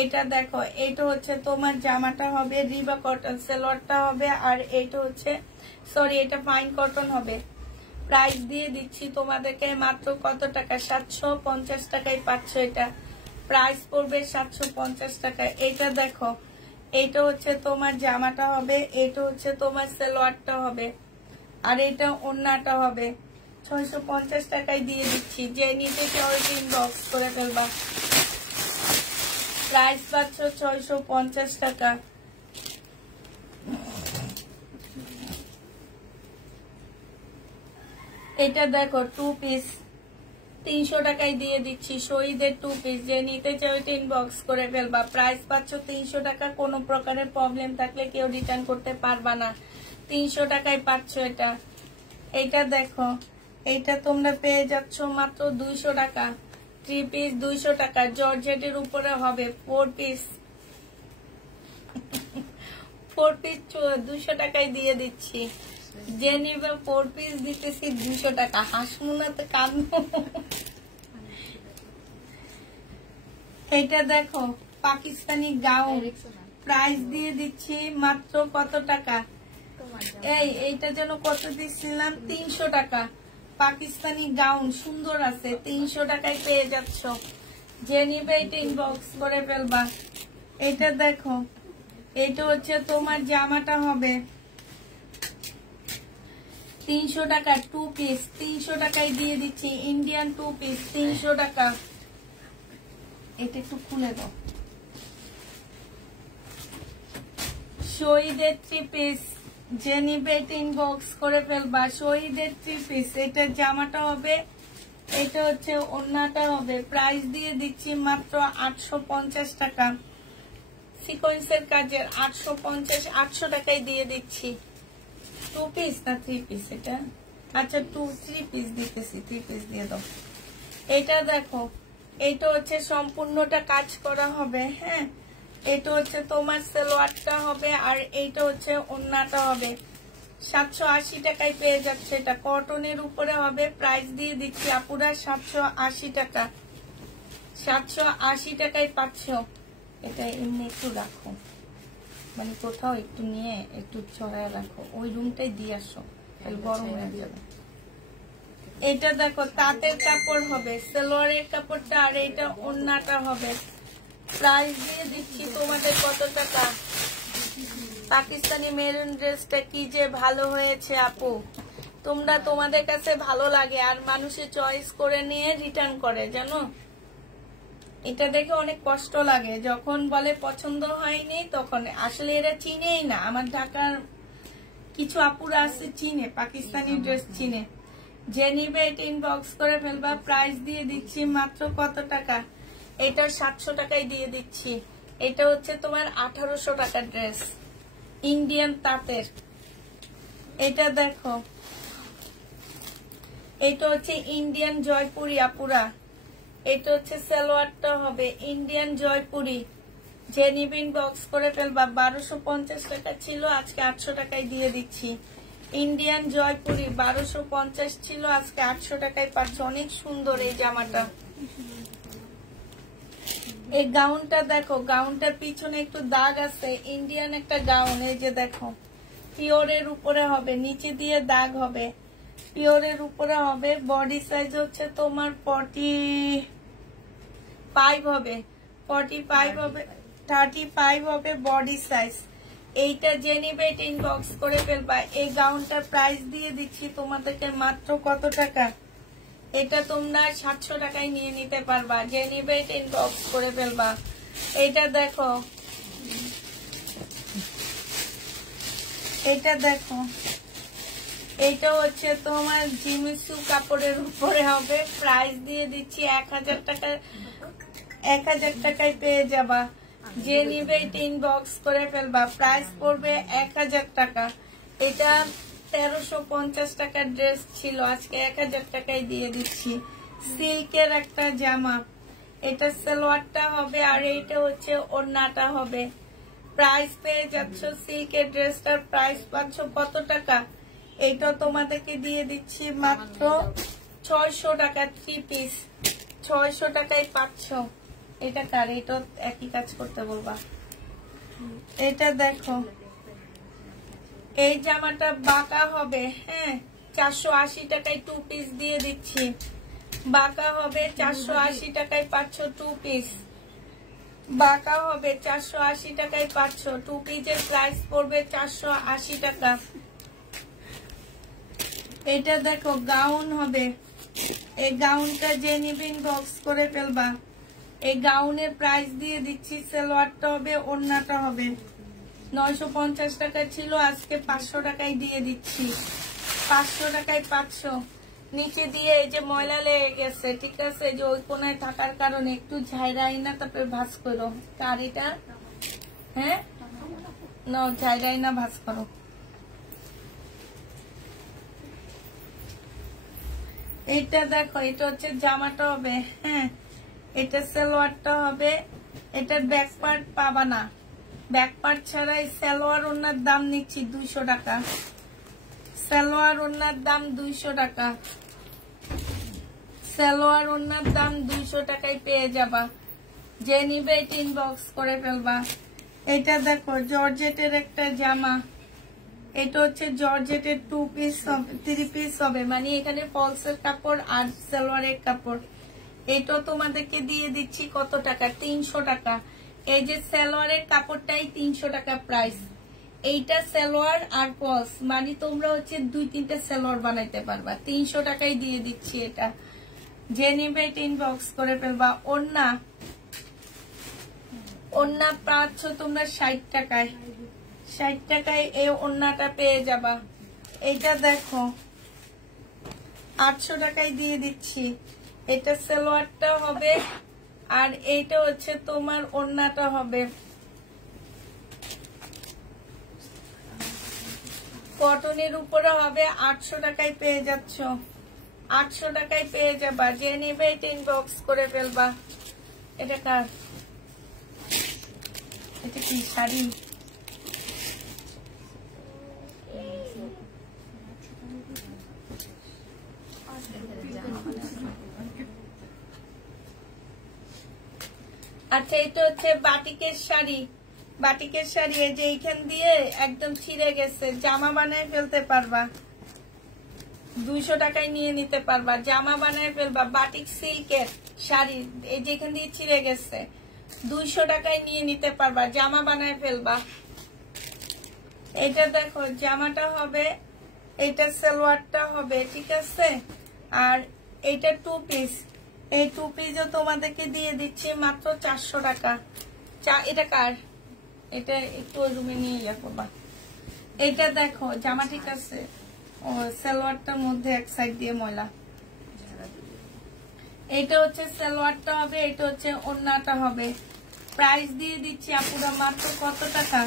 এটা দেখো, এটা হচ্ছে তোমার জামাটা হবে, রিবা কটন সালোয়ারটা হবে, আর এটা হচ্ছে সরি এটা ফাইন কটন হবে। প্রাইস দিয়ে দিচ্ছি তোমাদেরকে মাত্র কত টাকা, 750 টাকায় পাচ্ছ। এটা প্রাইস পড়বে 750 টাকা। এটা দেখো, এটা হচ্ছে তোমার জামাটা হবে, এটা হচ্ছে তোমার সালোয়ারটা হবে, আর এটা ওড়নাটা হবে। 650 টাকায় দিয়ে দিচ্ছি। যে নিতে কেউ ইনবক্স করে ফেলবা। প্রাইস পাচ্ছ 650 টাকা। এটা দেখো 2 পিস 300 টাকায় দিয়ে দিচ্ছি। শহীদের 2 পিস। যে নিতে চাও ইনবক্স করে ফেলবা। প্রাইস পাচ্ছ 300 টাকা। কোনো প্রকারের প্রবলেম থাকলে কেউ রিটার্ন করতে পারবা না। 300 টাকায় পাচ্ছ এটা। এইটা দেখো, এইটা তোমরা পেয়ে যাচ্ছ মাত্র 200 টাকা। 3 পিস 200 টাকা। জর্জেটের উপরে হবে। 4 পিস 4 পিস 200 টাকায় দিয়ে দিচ্ছি। যে নিবে 4 পিস দিতেছি 200 টাকা। হাসবো না তো কাঁদবো। এটা দেখো পাকিস্তানি গাউন, প্রাইস দিয়ে দিচ্ছি মাত্র কত টাকা? এইটা যেন কত দিচ্ছিলাম, 300 টাকা। পাকিস্তানি গাউন সুন্দর আছে, 300 টাকায় পেয়ে যাচ্ছ। যে নিবে এটা ইনবক্স করে ফেলবা। এটা দেখো, এটা হচ্ছে তোমার জামাটা হবে 300 টাকা 2 পিস, 300 টাকায় দিয়ে দিচ্ছি। ইন্ডিয়ান 2 পিস 300 টাকা। এটা একটু খুলে দাও। শহীদের 3 পিস, যে নিবে এটা ইনবক্স করে ফেলবা। শহীদের 3 পিস, এটা জামাটা হবে, এটা হচ্ছে ওড়নাটা হবে। প্রাইস দিয়ে দিচ্ছি মাত্র 850 টাকা। সিকোয়েন্সের কাজের 850, 800 টাকায় দিয়ে দিচ্ছি। 2 পিস না 3 পিস এটা? আচ্ছা 3 পিস দিতেছি, 3 পিস দিয়ে দাও। এটা দেখো, এটা হচ্ছে সম্পূর্ণটা কাজ করা হবে। হ্যাঁ, এটা হচ্ছে তোমার সালোয়ারটা হবে, আর এইটা হচ্ছে ওড়নাটা হবে। 780 টাকায় পেয়ে যাচ্ছে। এটা কটনের উপরে হবে। প্রাইস দিয়ে দিচ্ছি আপুরা 780 টাকা। 780 টাকায় পাচ্ছ। এটা এমনি একটু রাখো, মানে কোথাও একটু নিয়ে একটু ছড়ায় রাখো, ওই রুমটাই দিয়ে আসো, গরম হয়ে যাবে। এটা দেখো তাঁতের কাপড় হবে, সালোয়ারের কাপড়টা, আর এটা ওড়নাটা হবে। প্রাইস দিয়ে দিচ্ছি তোমাদের কত টাকা? পাকিস্তানি মেরুন ড্রেসটা কি যে ভালো হয়েছে আপু, তোমরা তোমাদের কাছে ভালো লাগে আর মানুষের চয়েস করে নিয়ে রিটার্ন করে, জানো। এটা দেখে অনেক কষ্ট লাগে যখন বলে পছন্দ হয়নি, তখন আসলে এরা চিনেই না। আমার ঢাকার কিছু আপুরা আছে চিনে, পাকিস্তানি ড্রেস চিনে। যে নিবে এটা ইনবক্স করে ফেলবা। প্রাইস দিয়ে দিচ্ছি মাত্র কত টাকা? এটা 700 টাকায় দিয়ে দিচ্ছি। এটা হচ্ছে তোমার 1800 টাকার ড্রেস, ইন্ডিয়ান তাঁতের। এটা দেখো, এটা হচ্ছে ইন্ডিয়ান জয়পুরি আপুরা। এটা হচ্ছে সালোয়ারটা হবে ইন্ডিয়ান জয়পুরি। যে নিবে ইনবক্স করে ফেলবা। 1250 টাকা ছিল, আজকে 800 টাকায় দিয়ে দিচ্ছি। ইন্ডিয়ান জয়পুরি 1250 ছিল, আজকে 800 টাকায় পাচ্ছ। অনেক সুন্দর এই জামাটা। এই গাউনটা দেখো, গাউনটার পিছনে একটু দাগ আছে। ইন্ডিয়ান একটা গাউন, এই যে দেখো, পিওরের উপরে হবে, নিচে দিয়ে দাগ হবে, পিওরের উপরে হবে। বডি সাইজ হচ্ছে তোমার 45 হবে, 45 হবে, 35 হবে বডি সাইজ। এইটা যে নিবে এটা ইনবক্স করে ফেলবা। এই গাউনটার প্রাইস দিয়ে দিচ্ছি তোমাদেরকে মাত্র কত টাকা? এটা তোমরা 700 টাকায় নিয়ে নিতে পারবা। যে নিবে এটা ইনবক্স করে ফেলবা। এটা দেখো, এটা দেখো, এটা হচ্ছে তোমার জিমিসু কাপড়ের উপরে হবে। প্রাইস দিয়ে দিচ্ছি 1000 টাকা, 1000 টাকায় পেয়ে যাবা। যে নিবে এটা ইনবক্স করে ফেলবা। প্রাইস পড়বে 1000 টাকা। এটা 1350 টাকার ড্রেস ছিল, আজকে 1000 টাকায় দিয়ে দিচ্ছি। সিল্কের একটা জামা, এটা সালোয়ারটা হবে, আর এইটা হচ্ছে ওড়নাটা হবে। প্রাইস পেয়ে যাচ্ছ, সিল্কের ড্রেসটার প্রাইস পাচ্ছ কত টাকা? এটা তোমাদেরকে দিয়ে দিচ্ছি মাত্র 600 টাকা। 3 পিস 600 টাকায় পাচ্ছ। এটা কার? এটা একই কাজ করতে বলবা। এটা দেখো, এই জামাটা বাঁকা হবে। হ্যাঁ, 480 টাকায় 2 পিস দিয়ে দিচ্ছি। বাঁকা হবে, 480 টাকায় পাচ্ছ 2 পিস। বাঁকা হবে, 480 টাকায় পাচ্ছ। 2 পিসের প্রাইস পড়বে 480 টাকা। এটা দেখো গাউন হবে। এই গাউনটা যে নিবে ইনবক্স করে ফেলবা। এই গাউনের প্রাইস দিয়ে দিচ্ছি, সালোয়ারটা হবে, ওড়নাটা হবে। 950 টাকা ছিল, আজকে 500 টাকায় দিয়ে দিচ্ছি। 500 টাকায় পাচ্ছ। নিচে দিয়ে এই যে ময়লা লেগে গেছে, ঠিক আছে, যে ওই কোনায় থাকার কারণে একটু ঝাইরাই না, তারপরে ভাঁজ করো। কার এটা? হ্যাঁ, না ঝাইরাই না, ভাঁজ করো। এটা দেখো, এটা হচ্ছে জামাটা হবে। হ্যাঁ, এটা সালোয়ারটা হবে। এটার ব্যাক পার্ট পাবা না, ব্যাক পার্ট ছাড়াই সালোয়ার ওড়নার দাম নিচ্ছি 200 টাকা। সালোয়ার ওড়নার দাম 200 টাকা। সালোয়ার ওড়নার দাম 200 টাকায় পেয়ে যাবা। যে নিবে এটা ইনবক্স করে ফেলবা। এটা দেখো জর্জেটের একটা জামা, এটা হচ্ছে জর্জেটের 2 পিস 3 পিস হবে, মানে এখানে ফলসের কাপড় আর সালোয়ারের কাপড়। এটা তোমাদেরকে দিয়ে দিচ্ছি কত টাকা? 300 টাকা। এই যে সালোয়ারের কাপড়টাই 300 টাকা প্রাইস। এইটা সালোয়ার আর ফলস, মানে তোমরা হচ্ছে 2-3টা সালোয়ার বানাইতে পারবা। 300 টাকায় দিয়ে দিচ্ছি এটা। যে নিবে এটা ইনবক্স করে ফেলবা। ওড়না পাচ্ছ তোমরা 60 টাকায়। 60 টাকায় এই ওড়নাটা পেয়ে যাবা। এটা দেখো 800 টাকায় দিয়ে দিচ্ছি। এটা সালোয়ারটা হবে আর এইটা হচ্ছে তোমার ওড়নাটা হবে। কটনের উপরে হবে 800 টাকায় পেয়ে যাচ্ছ। 800 টাকায় পেয়ে যাবা। যে নেবে এটা ইনবক্স করে ফেলবা। এটা কার? এটা কি শাড়ি? আচ্ছা, এটা হচ্ছে বাটিকের শাড়ি। বাটিকের শাড়ি এই যে এইখান দিয়ে একদম ছিঁড়ে গেছে, জামা বানায় ফেলতে পারবা। 200 টাকায় নিয়ে নিতে পারবা, জামা বানায় ফেলবা। বাটিক সিল্কের শাড়ি, এই যে এখান দিয়ে ছিঁড়ে গেছে, 200 টাকায় নিয়ে নিতে পারবা, জামা বানায় ফেলবা। এটা দেখো জামাটা হবে, এটা সালোয়ারটা হবে, ঠিক আছে। আর এটা 2 পিস, এই 2 পিসও তোমাদেরকে দিয়ে দিচ্ছি মাত্র 400 টাকা। এটা কার? এটা একটু ওই রুমে নিয়ে ইয়া করবা। এটা দেখো জামা, ঠিক আছে। ও সালোয়ারটার মধ্যে এক সাইড দিয়ে ময়লা। এটা হচ্ছে সালোয়ারটা হবে, এটা হচ্ছে ওড়নাটা হবে। প্রাইস দিয়ে দিচ্ছি আপুরা মাত্র কত টাকা?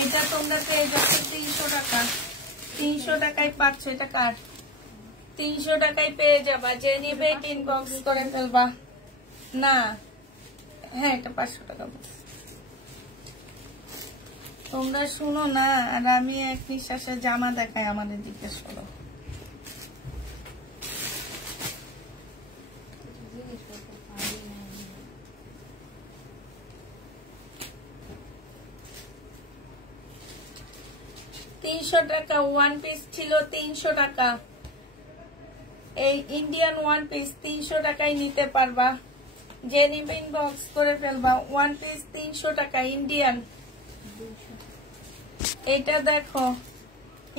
এটা তোমরা পেয়ে যাচ্ছ 300 টাকা। 300 টাকায় পাচ্ছ। এটা কার? 300 টাকায় পেয়ে যাবা। যে নিবে ইনবক্স করে ফেলবা। না, হ্যাঁ এটা 500 টাকা। তোমরা শুনো না আর আমি এক নিঃশ্বাসে জামা দেখাই, আমাদের জিজ্ঞেস করো। টাকা 1 পিস ছিল 300 টাকা। এই ইন্ডিয়ান 1 পিস 300 টাকায় নিতে পারবা। যে নিবে ইনবক্স করে ফেলবা। 1 পিস 300 টাকা ইন্ডিয়ান। এটা দেখো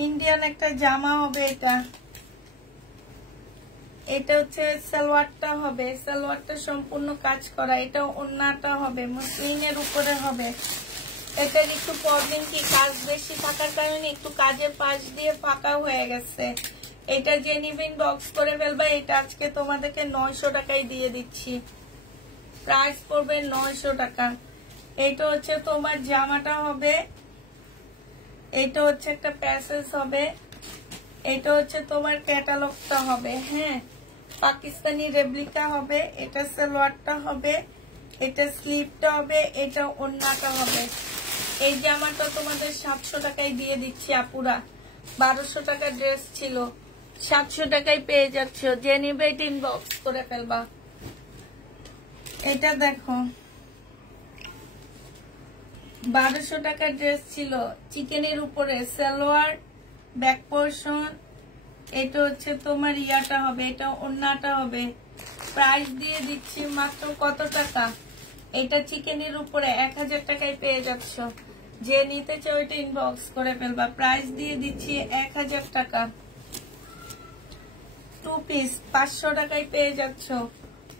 ইন্ডিয়ান একটা জামা হবে। এটা হচ্ছে সালোয়ারটা হবে, সালোয়ারটা সম্পূর্ণ কাজ করা। এটা ওড়নাটা হবে, মসলিনের উপরে হবে। এটার একটু প্রবলেম কি, কাজ বেশি থাকার কারণে একটু কাজের পাশ দিয়ে ফাঁকা হয়ে গেছে। এটা যে নিবে ইনবক্স করে ফেলবা। এটা আজকে তোমাদেরকে 900 টাকায় দিয়ে দিচ্ছি। প্রাইস পড়বে 900 টাকা। এটা হচ্ছে তোমার জামাটা হবে, এটা হচ্ছে একটা প্যাসেজ হবে, এটা হচ্ছে তোমার ক্যাটালগটা হবে। হ্যাঁ, পাকিস্তানি রেপ্লিকা হবে। এটা সালোয়ারটা হবে, এটা স্লিভটা হবে, এটা ওড়নাটা হবে। এই জামাটা তোমাদের 700 টাকায় দিয়ে দিচ্ছি আপুরা। 1200 টাকা ড্রেস ছিল, 700 টাকায় পেয়ে যাচ্ছ। যে নিবে এটা ইনবক্স করে ফেলবা। এটা দেখো 1200 টাকার ড্রেস ছিল, চিকেনের উপরে সালোয়ার, ব্যাক পোর্শন। এটা হচ্ছে তোমার ইয়াটা হবে, এটা ওড়নাটা হবে। প্রাইস দিয়ে দিচ্ছি মাত্র কত টাকা? এটা চিকেনের উপরে 1000 টাকায় পেয়ে যাচ্ছ। যে নিতে চাও এটা ইনবক্স করে ফেলবা। প্রাইস দিয়ে দিচ্ছি 1000 টাকা। 2 পিস 500 টাকায় পেয়ে যাচ্ছ।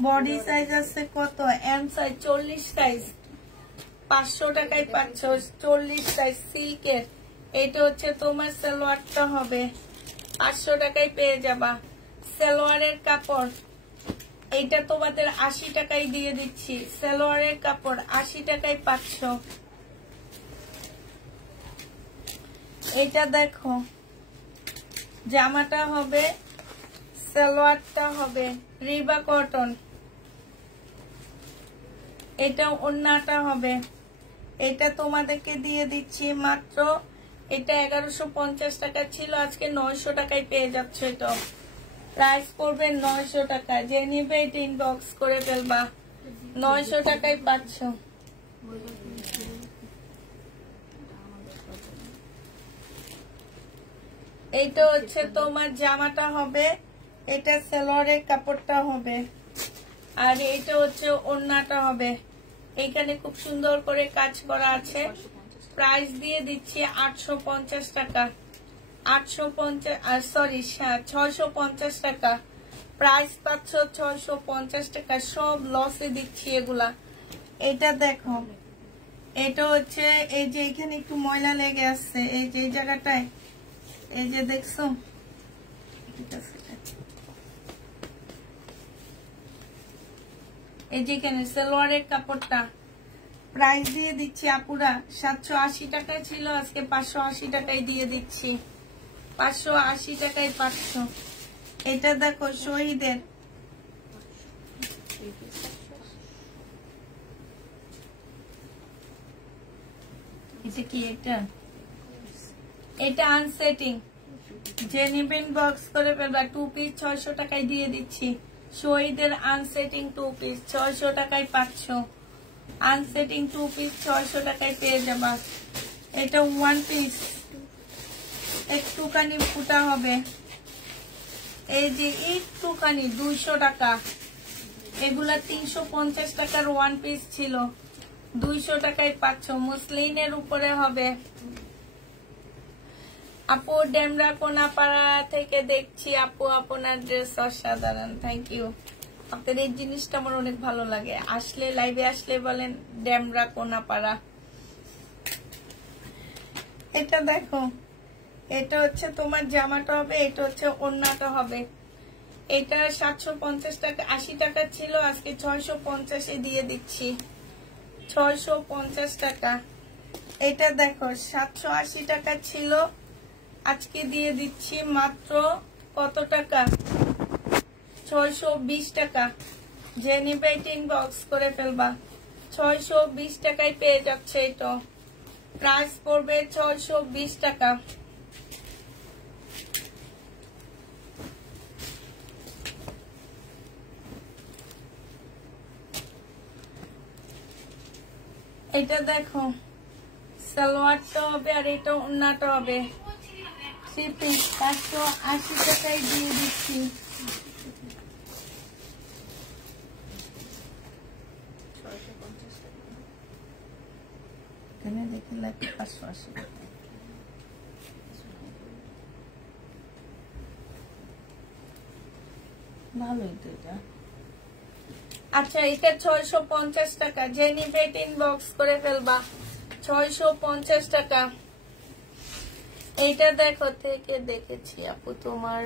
বডি সাইজ আছে কত? এম সাইজ 40 সাইজ 500 টাকায় পাচ্ছ। 40 সাইজ সিল্কের। এটা হচ্ছে তোমার সালোয়ারটা হবে, 500 টাকায় পেয়ে যাবা। সালোয়ারের কাপড় এইটা তোমাদের 80 টাকায় দিয়ে দিচ্ছি। সালোয়ারের কাপড় 80 টাকায় পাচ্ছ। এটা দেখো জামাটা হবে, সালোয়ারটা হবে রিবা কটন। এটা ওড়নাটা হবে, এটা তোমাদেরকে দিয়ে দিচ্ছি মাত্র, এটা 1150 টাকা ছিল, আজকে 900 টাকায় পেয়ে যাচ্ছে। এটা প্রাইস পড়বে 900 টাকা। যে নিবে এটা ইনবক্স করে ফেলবা, 900 টাকায় পাচ্ছ। এইটা হচ্ছে তোমার জামাটা হবে, এটা সালোয়ারের কাপড়টা হবে, আর এইটা হচ্ছে ওড়নাটা হবে। এখানে খুব সুন্দর করে কাজ করা আছে। প্রাইস দিয়ে দিচ্ছি 850 টাকা, 650 টাকা। প্রাইস পাচ্ছ 650 টাকা। সব লসে দিচ্ছি এগুলা। এটা দেখো, এটা হচ্ছে এই যে এখানে একটু ময়লা লেগে আসছে, এই যে এই জায়গাটায়, এই যে দেখছো, এই যে এখানে সালোয়ারের কাপড়টা। প্রাইস দিয়ে দিচ্ছি আপুরা 780 টাকায় ছিল, আজকে 580 টাকায় দিয়ে দিচ্ছি। 580 টাকায় পাচ্ছ। এটা দেখো শহীদের, এটা কি, এটা আনসেটিং। যে নিবেন বক্স করে ফেলবা। 2 পিস 600 টাকায় দিয়ে দিচ্ছি। শহীদের আনসেটিং 2 পিস 600 টাকায় পাচ্ছ। আনসেটিং 2 পিস 600 টাকায় পেয়ে যাবা। এটা 1 পিস একটুখানি ফুটা হবে, এই যে একটুখানি 200 টাকা। এগুলা 350 টাকার 1 পিস ছিল, 200 টাকায় পাচ্ছ। মুসলিনের উপরে হবে। আপু ডেমরা কোনাপাড়া থেকে দেখছি। আপু আপনার ড্রেস অসাধারণ, থ্যাংক ইউ। আপনার এই জিনিসটা আমার অনেক ভালো লাগে। আসলে লাইভে আসলে বলেন ডেমরা কোনাপাড়া। এটা দেখো, এটা হচ্ছে তোমার জামাটা হবে, এটা হচ্ছে ওড়নাটা হবে। এটা 750 টাকা 80 টাকা ছিল, আজকে 650 দিয়ে দিচ্ছি। 650 টাকা। এটা দেখো 780 টাকা ছিল, আজকে দিয়ে দিচ্ছি মাত্র কত টাকা, 620 টাকা। যে নিবে ইনবক্স করে ফেলবা। 620 টাকায় পেয়ে যাচ্ছে। এটা প্রাইস পড়বে 620 টাকা। এটা দেখো সালোয়ারটা হবে, আর এটা ওড়নাটা হবে। 3 পিস 580 টাকায় দিয়ে দিচ্ছি। এখানে দেখে লাগে 580 টাকা। ভালোই তো এটা। আচ্ছা, এটা 650 টাকা। যে নিবে ইনবক্স করে ফেলবা। 650 টাকা। এইটা দেখো, থেকে দেখেছি আপু তোমার।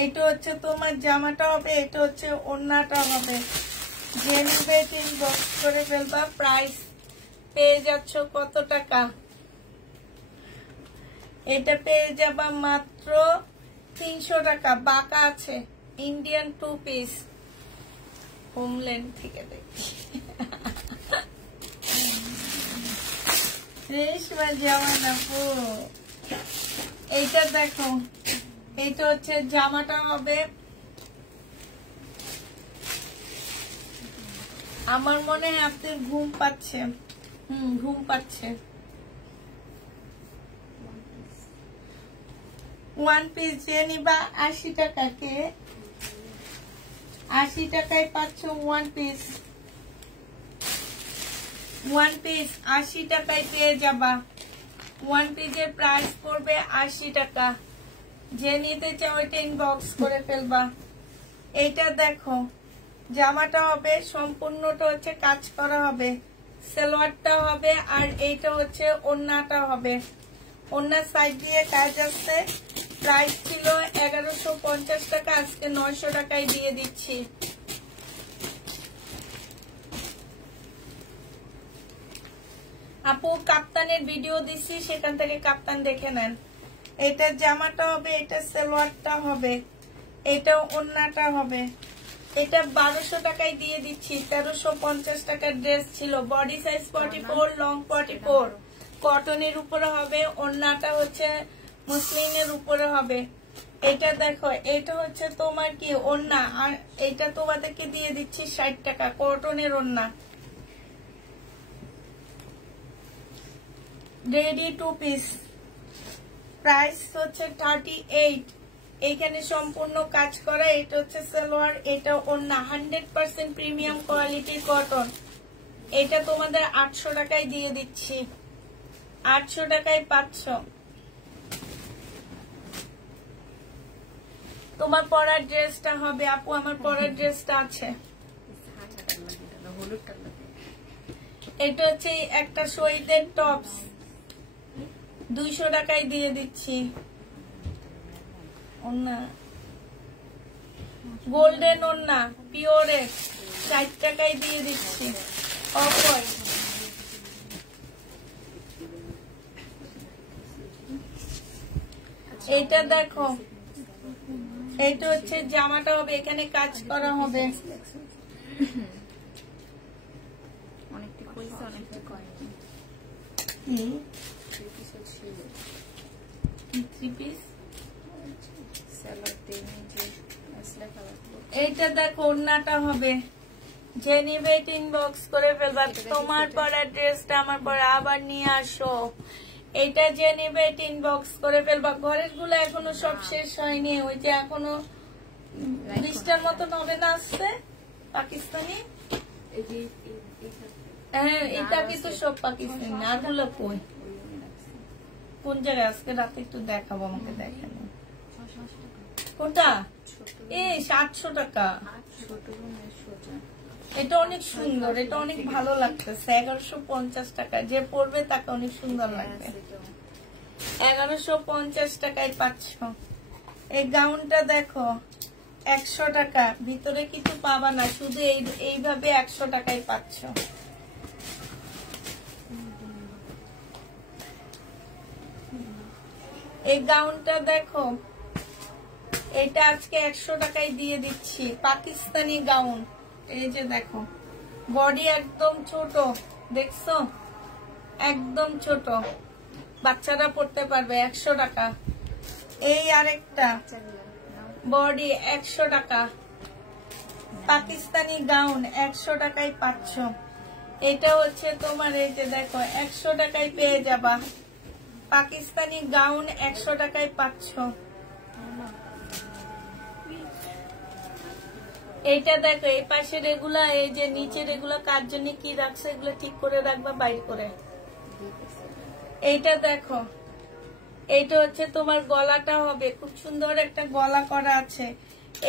এইটা হচ্ছে তোমার জামাটা হবে, এটা হচ্ছে ওড়নাটা হবে। যে নিবে ইনবক্স করে ফেলবা। প্রাইস পেয়ে যাচ্ছ কত টাকা, এটা পেয়ে যাবা মাত্র 300 টাকা। বাঁকা আছে, ইন্ডিয়ান 2 পিস। হোমল্যান্ড থেকে দেখছি। রেশমা জামান আপু, এইটা দেখো, এইটা হচ্ছে জামাটা হবে। আমার মনে হয় আপনার ঘুম পাচ্ছে। ঘুম পাচ্ছে। 1 পিস যে নিবা 80 টাকা। কে 80 টাকায় পাচ্ছ 1 পিস। 1 পিস 80 টাকায় পেয়ে যাবা। 1 পিসের প্রাইস পড়বে 80 টাকা। যে নিতে চাও এটা ইনবক্স করে ফেলবা। এইটা দেখো, জামাটা হবে, সম্পূর্ণটা হচ্ছে কাজ করা হবে। সালোয়ারটা হবে, আর এইটা হচ্ছে ওড়নাটা হবে। ওড়নার সাইড দিয়ে কাজ আছে। প্রাইস ছিল 1150 টাকা, আজকে 900 টাকায় দিয়ে দিচ্ছি। আপু কাপ্তানের ভিডিও দিচ্ছি, সেখান থেকে কাপ্তান দেখে নেন। এটা জামাটা হবে, এটা সালোয়ারটা হবে, এটা ওড়নাটা হবে। এটা 1200 টাকায় দিয়ে দিচ্ছি। 1350 টাকার ড্রেস ছিল। Body size 44, long 44। কটনের উপরে হবে, ওড়নাটা হচ্ছে মসলিনের উপরে হবে। এটা দেখো, এটা হচ্ছে তোমার কি ওড়না, আর এটা তোমাদেরকে দিয়ে দিচ্ছি 60 টাকা, কটনের ওড়না। রেডি 2 পিস, প্রাইস হচ্ছে 38। এইখানে সম্পূর্ণ কাজ করা। এটা হচ্ছে সালোয়ার, এটা ওড়না, 100% প্রিমিয়াম কোয়ালিটির কটন। এটা তোমাদের 800 টাকায় দিয়ে দিচ্ছি। 800 টাকায় 500। তোমার পরার ড্রেসটা হবে আপু, আমার পরার ড্রেসটা আছে। এটা হচ্ছে একটা শহীদের টপস, 200 টাকায় দিয়ে দিচ্ছি। ওন্না গোল্ডেন ওন্না পিওরের, 60 টাকায় দিয়ে দিচ্ছি। অফার এটা দেখো, এটা হচ্ছে জামাটা হবে, এখানে কাজ করা হবে। এইটা দেখো, ওড়নাটা হবে। যে নিবে ইনবক্স করে ফেলবা। তোমার পরা ড্রেসটা আমার পরে আবার নিয়ে আসো। এটা যে নিবে ইনবক্স করে ফেলবা। ঘরের গুলো এখনো সব শেষ হয়নি, ওই যে এখনো 20টার মতো নবেন আসছে পাকিস্তানি। হ্যাঁ, এটা কিন্তু সব পাকিস্তানি। আর গুলো কই, কোন জায়গায়? আজকে রাতে একটু দেখাবো, আমাকে দেখানো। কোনটা? 700 টাকা। এটা অনেক সুন্দর, এটা অনেক ভালো লাগতেছে। 1150 টাকা, যে পরবে তাকে অনেক সুন্দর লাগবে। 1150 টাকায় 500। এই গাউনটা দেখো, 100 টাকা। ভিতরে কিছু পাবা না, শুধু এইভাবে 100 টাকায় 500। এই গাউনটা দেখো, এটা আজকে 100 টাকায় দিয়ে দিচ্ছি। পাকিস্তানি গাউন। এই যে দেখো, বডি একদম ছোট, দেখছো? একদম ছোট, বাচ্চারা পড়তে পারবে। 100 টাকা। এই আরেকটা বডি 100 টাকা, পাকিস্তানি গাউন 100 টাকায় 500। এটা হচ্ছে তোমার, এই যে দেখো, 100 টাকায় পেয়ে যাবা। পাকিস্তানি গাউন 100 টাকায় 500। এইটা দেখো, এই পাশের এগুলা, এই যে নিচের এগুলা কার জন্য কি রাখছে, এগুলো ঠিক করে রাখবা বাইর করে। এইটা দেখো, এইটা হচ্ছে তোমার গলাটা হবে, খুব সুন্দর একটা গলা করা আছে।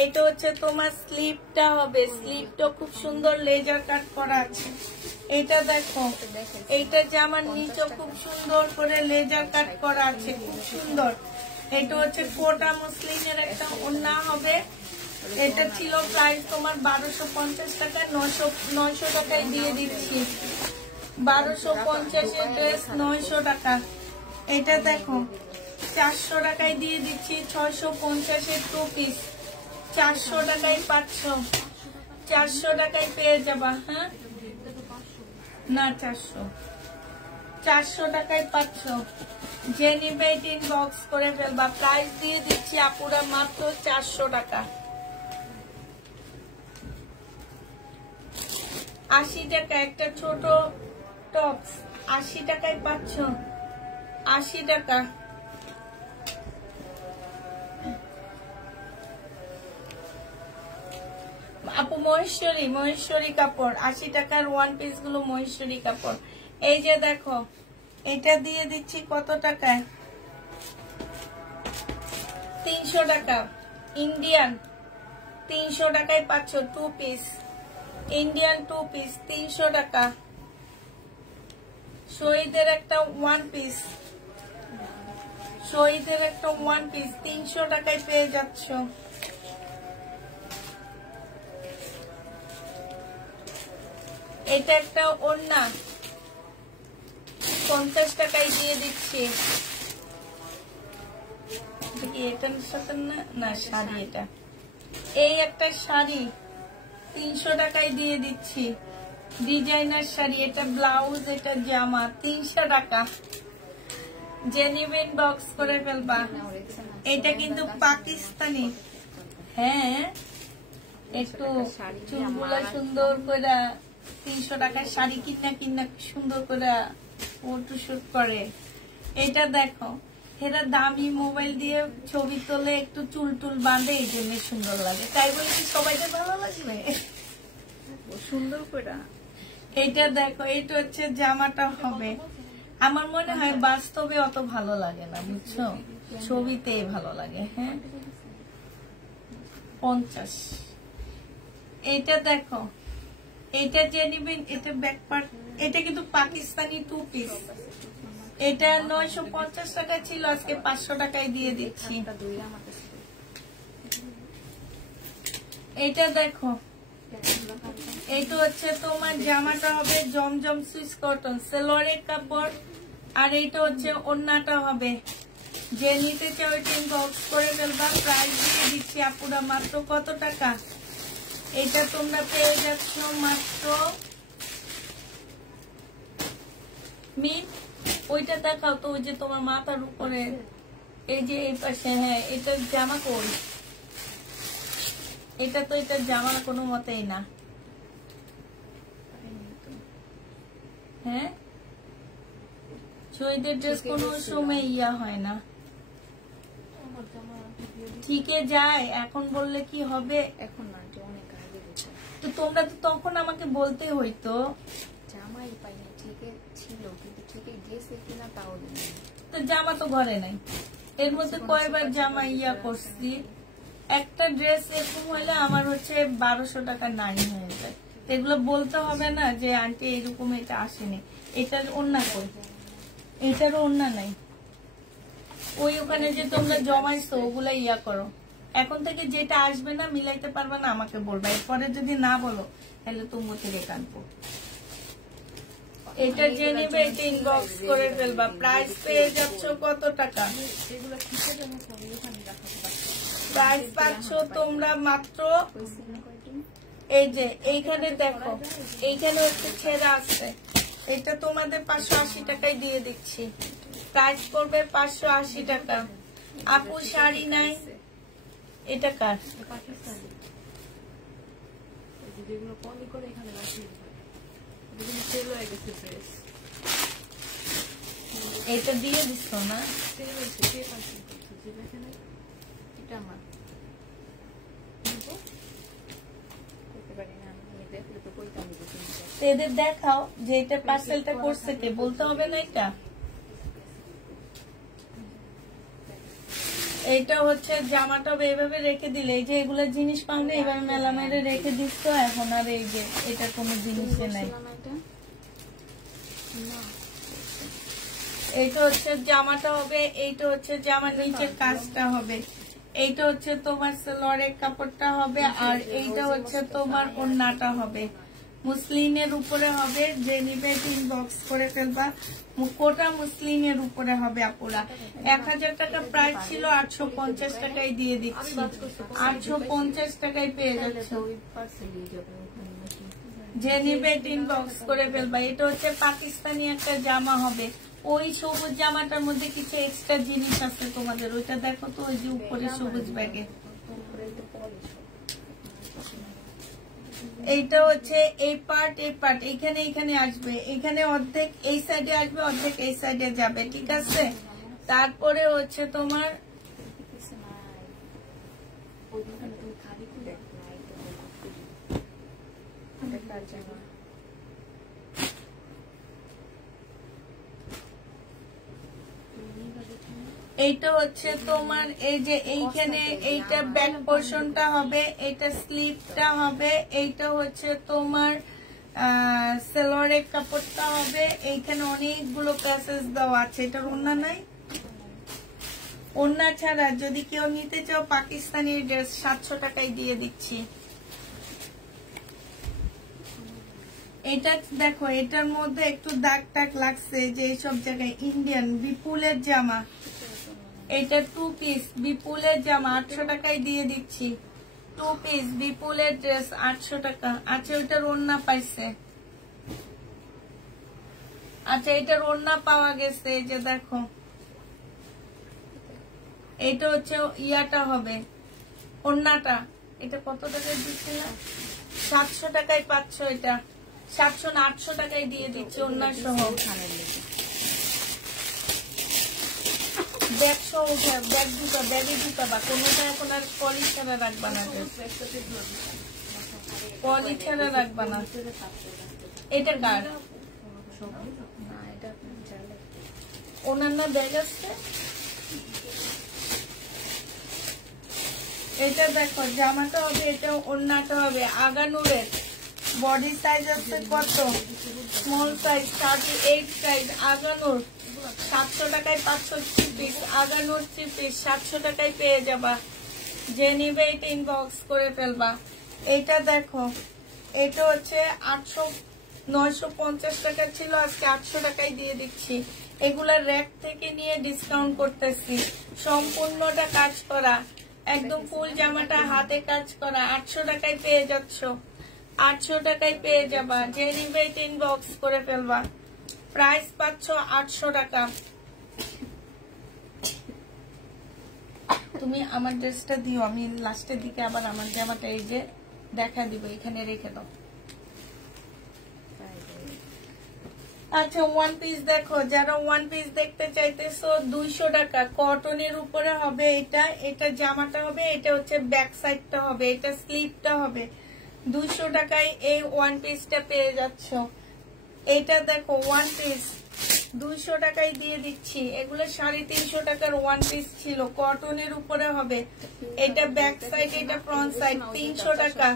এইটা হচ্ছে তোমার স্লিপটা হবে, স্লিপটা খুব সুন্দর লেজার কাট করা আছে। এইটা দেখো, এইটা জামার নিচে খুব সুন্দর করে লেজার কাট করা আছে, খুব সুন্দর। এটা হচ্ছে কোটা মসলিনের একটা ওড়না হবে। এটা ছিল প্রাইস তোমার 1250 টাকা, 900 টাকায় দিয়ে দিচ্ছি। 1250 এর ড্রেস 900 টাকা। এটা দেখো, 400 টাকায় দিয়ে দিচ্ছি। 650 এর 2 পিস, 400 টাকায় 500। 400 টাকায় পেয়ে যাবা। হ্যাঁ না, 400 টাকায় 500। যে নিবে ইনবক্স করে ফেলবা। প্রাইস দিয়ে দিচ্ছি আপুরা মাত্র 400 টাকা। 80 টাকা একটা ছোট টপস, 80 টাকায় 500। 80 টাকা। আপু মহেশ্বরী কাপড়, 80 টাকার 1 পিস গুলো মহেশ্বরী কাপড়। এই যে দেখো, এটা দিয়ে দিচ্ছি কত টাকায়? 300 টাকা। ইন্ডিয়ান 300 টাকায় 500, 2 পিস। ইন্ডিয়ান 2 পিস 300 টাকা। শহীদের একটা 1 পিস, শহীদের একটা 1 পিস 300 টাকায় পেয়ে যাচ্ছ। এটা একটা ওড়না, 50 টাকায় দিয়ে দিচ্ছি। এটার সাথে না শাড়ি, এটা এই একটা শাড়ি 300 টাকায় দিয়ে দিচ্ছি। ডিজাইনার শাড়ি, এটা ব্লাউজ, এটা জামা, 300 টাকা। জেনুইন বক্স করে ফেলবা। এটা কিন্তু পাকিস্তানি। হ্যাঁ, একটু চুলগুলা সুন্দর করে 300 টাকার শাড়ি কিনা সুন্দর করে ফটোশুট করে। এটা দেখো, এরা দামি মোবাইল দিয়ে ছবি তোলে, একটু চুল টুল বাঁধে, এই জন্য সুন্দর লাগে। তাই বলে কি সবাইকে ভালো লাগবে? সুন্দর করে। এইটা দেখো, এটা হচ্ছে জামাটা হবে। আমার মনে হয় বাস্তবে অত ভালো লাগে না, বুঝছো, ছবিতে ভালো লাগে। হ্যাঁ, 50। এটা দেখো, এটা জেনুইন, এটা ব্যাক পার্ট। এটা কিন্তু পাকিস্তানি 2 পিস। এটা 950 টাকা ছিল, আজকে 500 টাকায় দিয়ে দিচ্ছি। এটা দেখো, এইটা হচ্ছে তোমার জামাটা হবে জমজম সুইস কটন, সেলোয়ারের কাপড়। আর এইটা হচ্ছে ওড়নাটা হবে। যে নিতে চাও বক্স করে ফেলবা। প্রাইস দিয়ে দিচ্ছি আপুরা মাত্র কত টাকা? এটা তোমরা পেয়ে যাচ্ছ মাত্র, ওইটা দেখাও তো, ওই যে তোমার মাথার উপরে, এই যে এই পাশে। হ্যাঁ, এটা জামা কই? এটা তো, এটা জামা কোনো মতেই না। হ্যাঁ, শহীদের ড্রেস কোনো সময় ইয়া হয় না, ঠিকে যায়। এখন বললে কি হবে? এখন না, অনেক আগে। তো তোমরা তো তখন আমাকে বলতে হইতো। জামাই পাইনি, ঠিকে ছিল, কিন্তু ঠিকে গেছে কিনা তাও জানি। তো জামা তো ঘরে নাই। এর মধ্যে কয়বার জামা ইয়া করছি। একটা ড্রেস এরকম হইলে আমার হচ্ছে 1200 টাকা নাই হয়ে যায়। এগুলো বলতে হবে না যে আন্টি এরকম এটা আসেনি। এটার ওড়না কই? এটারও ওড়না নাই। ওই ওখানে যে তোমরা জমাইছো ওগুলা ইয়া করো। এখন থেকে যেটা আসবে না, মিলাইতে পারবে না, আমাকে বলবা। এরপরে যদি না বলো তাহলে তোমার থেকে কানবো। এটা যে নেবে এটা ইনবক্স করে ফেলবা। প্রাইস পেয়ে যাচ্ছ কত টাকা? প্রাইস পাচ্ছ তোমরা মাত্র, এই যে এইখানে দেখো, এইখানে হচ্ছে ছেঁড়া আছে। এটা তোমাদের 580 টাকায় দিয়ে দিচ্ছি। প্রাইস করবে 580 টাকা। আপু শাড়ি নাই, এটা কার? এটা দিয়ে দিচ্ছ না? এদের দেখাও যে এটা পার্সেলটা করছে কে, বলতে হবে না। এটা হচ্ছে জামাটা এইভাবে রেখে দিলে, এই যে এগুলো জিনিস পাওনে এবার মেলা মেরে রেখে দিচ্ছ। এখন আর এই যে এটা কোনো জিনিসে নাই। এইটা হচ্ছে জামাটা হবে, এইটা হচ্ছে জামার নিচের কাজটা হবে, এইটা হচ্ছে তোমার সেলোয়ারের কাপড়টা হবে, আর এইটা হচ্ছে তোমার ওড়নাটা হবে। মুসলিনের উপরে হবে। যে নিবে ইনবক্স করে ফেলবা। কোটা মুসলিনের উপরে হবে আপুরা। 1000 টাকা প্রাইস ছিল, 850 টাকায় দিয়ে দিচ্ছি। 850 টাকায় পেয়ে যাচ্ছে। যে নিবে ইনবক্স করে ফেলবা। এটা হচ্ছে পাকিস্তানি একটা জামা হবে। ওই সবুজ জামাটার মধ্যে কিছু এক্সট্রা জিনিস আছে তোমাদের, ওইটা দেখো তো, ওই যে উপরে সবুজ ব্যাগে। এইটা হচ্ছে এই পার্ট, এই পার্ট এইখানে এইখানে আসবে, এইখানে অর্ধেক এই সাইডে আসবে, অর্ধেক এই সাইডে যাবে, ঠিক আছে। তারপরে হচ্ছে তোমার এইটা হচ্ছে তোমার, এই যে এইখানে এইটা ব্যাক পোর্শনটা হবে, এইটা স্লিভটা হবে, এইটা হচ্ছে তোমার সেলোয়ারের কাপড়টা হবে। এইখানে অনেকগুলো প্যাসেজ দেওয়া আছে। এটার ওড়না নাই। ওড়না ছাড়া যদি কেউ নিতে চাও পাকিস্তানি ড্রেস 700 টাকায় দিয়ে দিচ্ছি। এটা দেখো, এটার মধ্যে একটু দাগ টাগ লাগছে যে এইসব জায়গায়। ইন্ডিয়ান বিপুলের জামা, এটা 2 পিস বিপুলের জামা 800 টাকায় দিয়ে দিচ্ছি। টু পিস বিপুলের ড্রেস 800 টাকা। আচ্ছা ওইটার ওড়না পাইছে, আচ্ছা এটার ওড়না পাওয়া গেছে। এই যে দেখো এটা হচ্ছে ইয়াটা হবে ওড়নাটা। এটা কত টাকায় দিচ্ছে? 700 টাকায় পাচ্ছ। এটা 700 না 800 টাকায় দিয়ে দিচ্ছে ওড়না সহ। ব্যাগ সহ উঠে ব্যাগ দুটো ব্যাগে দিতে বা কোনোটা এখন আর পলি ছাড়া রাখবা না, পলি ছাড়া রাখবা না। এটা কার ওনার না ব্যাগ আছে? এটা দেখো জামাটা হবে, এটা ওড়নাটা হবে আগানুরের। বডি সাইজ আছে কত? Small size 38 size Aganoor. 700 টাকায় 500 পিস আগানুর 3 পিস 700 টাকায় পেয়ে যাবা। যে নিবে এটা ইনবক্স করে ফেলবা। এটা দেখো এটা হচ্ছে 950 টাকা ছিল, আজকে 800 টাকায় দিয়ে দিচ্ছি। এগুলা র্যাক থেকে নিয়ে ডিসকাউন্ট করতেছি। সম্পূর্ণটা কাজ করা, একদম ফুল জামাটা হাতে কাজ করা। 800 টাকায় পেয়ে যাচ্ছ, 800 টাকায় পেয়ে যাবা। যে নিবে ইনবক্স করে ফেলবা। প্রাইস পাচ্ছ 800 টাকা। তুমি আমার ড্রেসটা দিও, আমি লাস্টের দিকে আবার আমার জামাটা এই যে দেখা দিব, এখানে রেখে দাও। আচ্ছা ওয়ান পিস দেখো, যারা ওয়ান পিস দেখতে চাইতেছো 200 টাকা কটনের উপরে হবে। এটা এটা জামাটা হবে, এটা হচ্ছে ব্যাক সাইডটা হবে, এটা স্লিভটা হবে। 200 টাকায় এই ওয়ান পিসটা পেয়ে যাচ্ছ। এটা দেখো ওয়ান পিস 200 টাকায় দিয়ে দিচ্ছি। এগুলো 350 টাকার ওয়ান পিস ছিল, কটনের উপরে হবে। এটা ব্যাক সাইড, এটা ফ্রন্ট সাইড। 300 টাকা।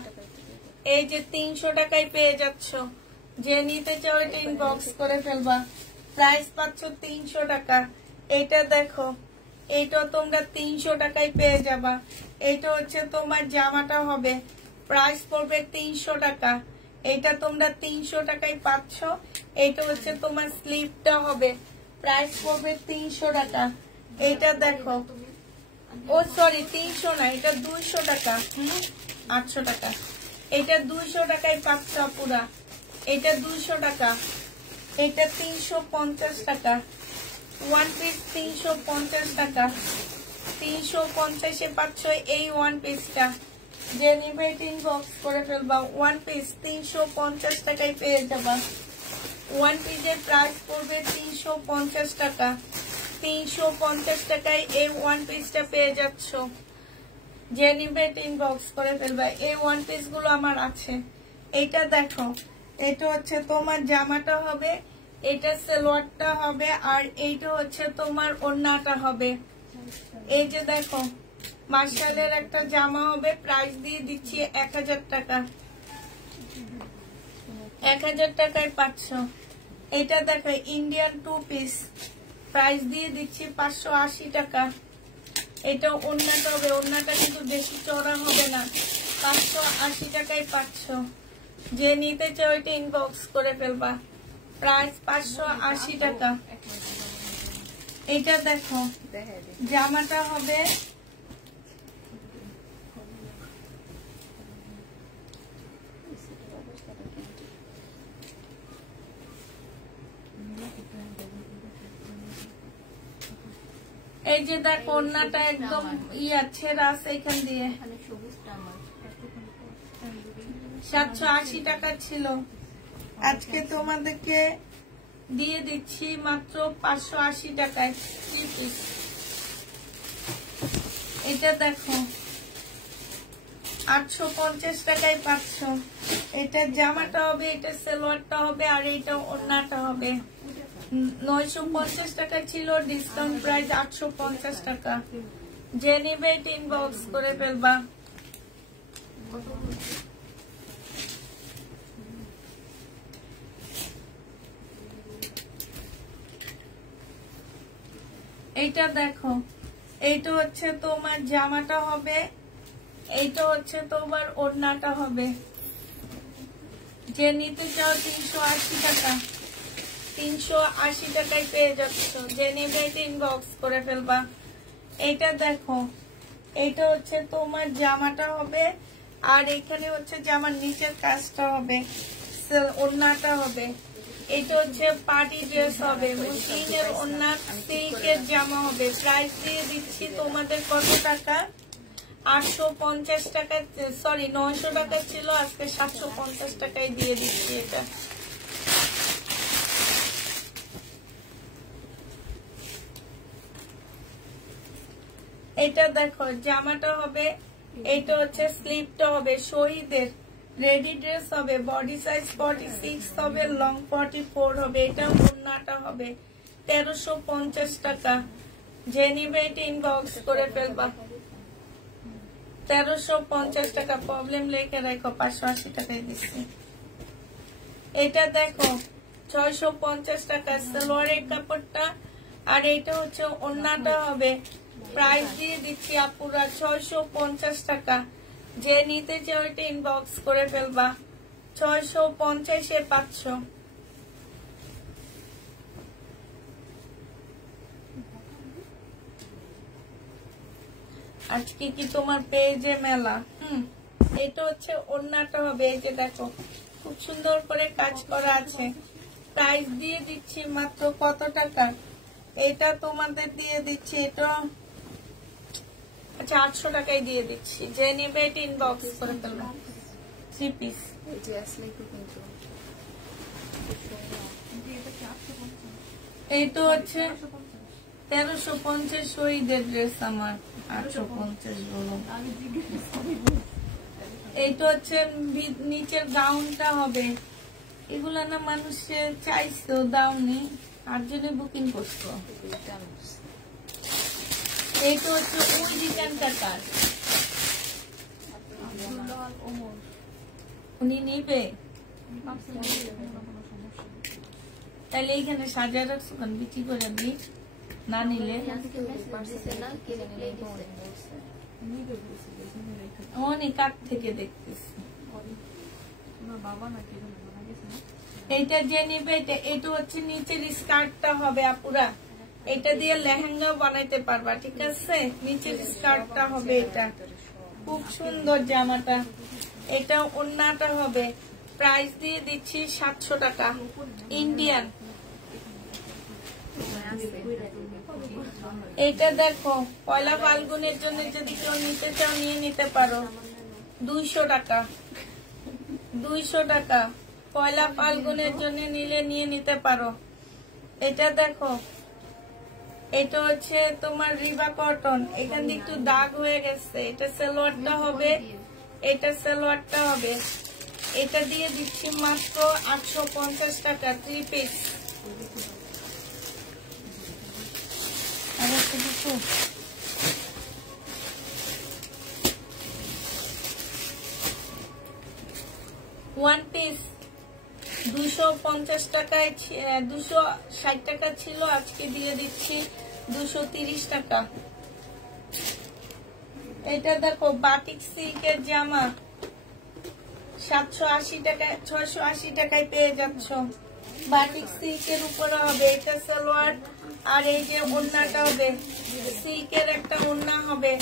এই যে 300 টাকায় পেয়ে যাচ্ছ। যে নিতে চাও এটা ইনবক্স করে ফেলবা। প্রাইস পাচ্ছ 300 টাকা। এটা দেখো এটা তোমরা 300 টাকায় পেয়ে যাবা। এটা হচ্ছে তোমার জামাটা হবে, প্রাইস পড়বে 300 টাকা। এটা তোমরা 300 টাকায় পাচ্ছ। এটা হচ্ছে তোমার স্লিভটা হবে, প্রাইস পড়বে 300 টাকা। এটা দেখো, ও সরি 300 না, এটা 200 টাকা। 800 টাকা। এটা 200 টাকায় পাচ্ছ পুরা। এটা 200 টাকা। এটা 350 টাকা। ওয়ান পিস 350 টাকা। 350-এ পাচ্ছ এই ওয়ান পিসটা। যে নিবে ইনবক্স করে ফেলবা। ওয়ান পিস 350 টাকায় পেয়ে যাবা। ওয়ান পিসের প্রাইস পড়বে 350 টাকা। 350 টাকায় এই ওয়ান পিসটা পেয়ে যাচ্ছ। যে নিবে ইনবক্স করে ফেলবা। এই ওয়ান পিস গুলো আমার আছে। এটা দেখো এটা হচ্ছে তোমার জামাটা হবে, এটা সালোয়ারটা হবে, আর এইটা হচ্ছে তোমার ওড়নাটা হবে। এই যে দেখো মার্শালের একটা জামা হবে, প্রাইস দিয়ে দিচ্ছি 1000 টাকা। 1000 টাকায় পাচ্ছ। এটা দেখো ইন্ডিয়ান টু পিস, প্রাইস দিয়ে দিচ্ছি 580 টাকা। এটা ওড়নাটা হবে, ওড়নাটা কিন্তু বেশি চড়া হবে না। 580 টাকায় পাচ্ছ। যে নিতে চাও এটা ইনবক্স করে ফেলবা। প্রাইস 580 টাকা। এটা দেখো জামাটা হবে, এই যে দেখো ওড়নাটা একদম ছেঁড়া আছে এখান দিয়ে। 780 টাকা ছিল, আজকে তোমাদেরকে দিয়ে দিচ্ছি মাত্র 580 টাকায় 3 পিস। এটা দেখো 850 টাকায় পাচ্ছ। এটা জামাটা হবে, এটা সালোয়ারটা হবে, আর এইটা ওড়নাটা হবে। 950 টাকা ছিল, ডিসকাউন্ট প্রাইস 850 টাকা। যে নিবে ইনবক্স করে ফেলবা। এইটা দেখো এইটা হচ্ছে তোমার জামাটা হবে, এইটা হচ্ছে তোমার ওড়নাটা হবে। যে নিতে চাও 380 টাকা। 380 টাকায় পেয়ে যাচ্ছ। যে নেবে ইনবক্স করে ফেলবা। এটা দেখো এইটা হচ্ছে তোমার জামাটা হবে, আর এখানে হচ্ছে জামার নিচের কাজটা হবে, ওড়নাটা হবে। এটা হচ্ছে পার্টি ড্রেস হবে, মুসলিমের ওড়না, সিল্কের জামা হবে। প্রাইস দিয়ে দিচ্ছি তোমাদের কত টাকা? 850 টাকা, সরি 900 টাকা ছিল, আজকে 750 টাকায় দিয়ে দিচ্ছি এটা। এটা দেখো জামাটা হবে, এটা হচ্ছে স্লিপটা হবে, শহীদের রেডি ড্রেস হবে, বডি সাইজ 46 হবে, লং 44 হবে। এটা ওড়নাটা হবে 1350 টাকা। যে নিবে এটা ইনবক্স করে ফেলবা। 1350 টাকা, প্রবলেম লেখে রাখো, 580 টাকায় দিচ্ছি। এটা দেখো 650 টাকা সালোয়ারের কাপড়টা, আর এটা হচ্ছে ওড়নাটা হবে। প্রাইস দিয়ে দিচ্ছি আপুরা 650 টাকা। যে নিতে চাও এটা ইনবক্স করে ফেলবা। 650 500। আজকে কি তোমার পেজে মেলা? এটা হচ্ছে ওড়নাটা হবে, এই যে দেখো খুব সুন্দর করে কাজ করা আছে। প্রাইস দিয়ে দিচ্ছি মাত্র কত টাকা? এটা তোমাদের দিয়ে দিচ্ছি, এটা আচ্ছা 800 টাকায় দিয়ে দিচ্ছি। যে নিবে এটা ইনবক্স করে ফেলবো। 3 পিস। এই তো হচ্ছে 1350 শহীদের ড্রেস, আমার 850 বলো। এইটা হচ্ছে নিচের গাউনটা হবে। এগুলা না মানুষে চাইছো, দাওনি, 8 জনে বুকিং করছো। এইটা হচ্ছে ওই ডিজাইনটা কার, উনি নিবে, তাহলে এইখানে সাজায় রাখছো কেন? বিক্রি করে দিই না নিলে। অনেক কাছ থেকে দেখতেছি। এইটা যে নিবে এটা হচ্ছে নিচের স্কার্টটা হবে আপুরা, এটা দিয়ে লেহেঙ্গা বানাইতে পারবা, ঠিক আছে? নিচের স্কার্টটা হবে, এটা খুব সুন্দর জামাটা। এটা ওড়নাটা হবে। প্রাইস দিয়ে দিচ্ছি 700 টাকা ইন্ডিয়ান। এটা দেখো পয়লা ফাল্গুনের জন্য যদি কেউ নিতে চাও নিয়ে নিতে পারো, 200 টাকা। 200 টাকা পয়লা ফাল্গুনের জন্য নিলে নিয়ে নিতে পারো। এটা দেখো, এটা হচ্ছে তোমার রিবা কটন, এখান দিয়ে একটু দাগ হয়ে গেছে। এটা সালোয়ারটা হবে, এটা সালোয়ারটা হবে। এটা দিয়ে দিচ্ছি মাত্র 850 টাকা 3 পিস। ওয়ান পিস 250 টাকায়, 260 টাকা ছিল, আজকে দিয়ে দিচ্ছি 230 টাকা। এটা দেখো বাটিক সিল্কের জামা 780 টাকায়, 680 টাকায় পেয়ে যাচ্ছ। বাটিক সিল্কের উপরে হবে, এটা সালোয়ার, আর এই যে ওড়নাটা হবে সিল্কের একটা ওড়না হবে।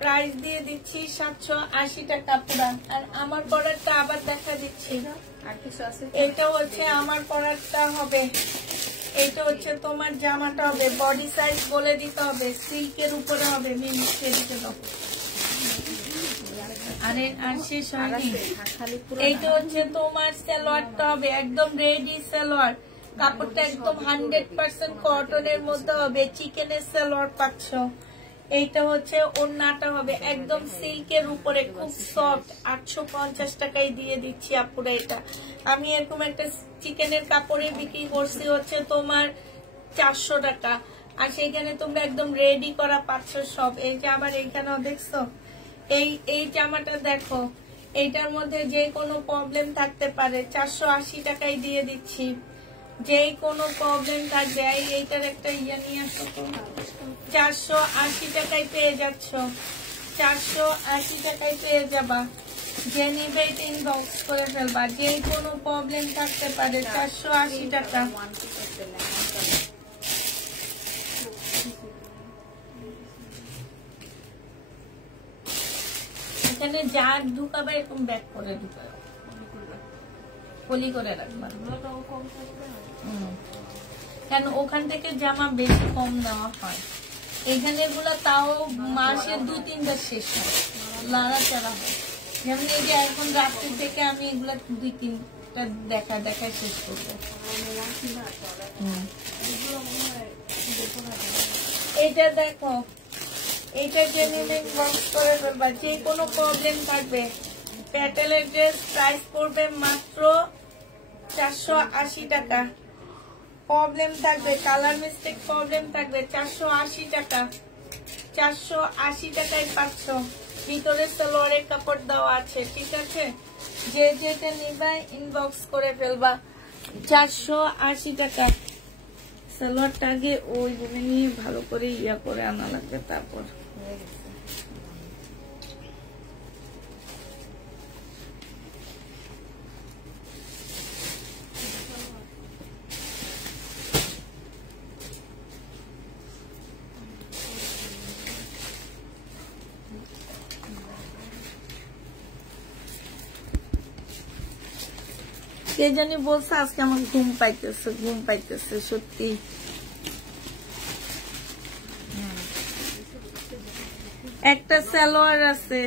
প্রাইস দিয়ে দিচ্ছি 780 টাকা পুরা। আর আমার পরেরটা আবার দেখা দিচ্ছি, এটা হচ্ছে আমার পরেরটা হবে। এটা হচ্ছে তোমার জামাটা হবে, বডি সাইজ বলে দিতে হবে, সিল্কের উপরে হবে। মিশিয়ে দিতে দাও। আরে আর শেষ হয়নি। এইটা হচ্ছে তোমার সালোয়ারটা হবে, একদম রেডি সালোয়ার, কাপড়টা একদম 100% কটনের মধ্যে হবে, চিকেনের সালোয়ার পাচ্ছ। এইটা হচ্ছে ওড়নাটা হবে একদম সিল্কের উপরে, খুব সফট। 850 টাকায় দিয়ে দিচ্ছি আপুরা। এটা আমি এরকম একটা চিকেনের কাপড়ে বিক্রি করছি হচ্ছে তোমার 400 টাকা, আর সেইখানে তোমরা একদম রেডি করা পাচ্ছ সব। এই যে আবার এইখানেও দেখছো, এই জামাটা দেখো, এইটার মধ্যে যে কোনো প্রবলেম থাকতে পারে, 480 টাকায় দিয়ে দিচ্ছি। যে কোনো প্রবলেম থাকবে, এইটার একটা ইয়ে নিয়ে আসো তো, 480 টাকায় পেয়ে যাচ্ছ। 480 টাকায় পেয়ে যাবা। যে নিবে এটা ইনবক্স করে ফেলবা। যে কোনো প্রবলেম থাকতে পারে, 480 টাকা। এখানে যা ঢুকাবে এরকম ব্যাক করে ঢুকাবে, পলি করে রাখবা। কেন ওখান থেকে জামা বেশি কম নেওয়া হয়, এখানে এগুলা তাও মাসে 2-3বার শেষ হয়, লাড়াচাড়া হয়। যেমন এই যে এখন রাত্রি থেকে আমি এগুলা 2-3টা দেখা শেষ করবো। এটা দেখো, এটা জেনুইন বক্স করে ফেলবা, যে কোনো প্রবলেম থাকবে। প্যাটেলের ড্রেস প্রাইস পড়বে মাত্র 480 টাকা। প্রবলেম থাকবে, কালার মিস্টেক প্রবলেম থাকবে 480 টাকা। 480 টাকায় 500। ভিতরে সালোয়ারের কাপড় দেওয়া আছে, ঠিক আছে? যে যেটা নিবা ইনবক্স করে ফেলবা। 480 টাকা। সালোয়ারটা আগে ওইভাবে নিয়ে ভালো করে ইয়া করে আনা লাগবে, তারপর কে জানি বলছে আজকে আমার ঘুম পাইতেছে সত্যি। একটা সালোয়ার আছে,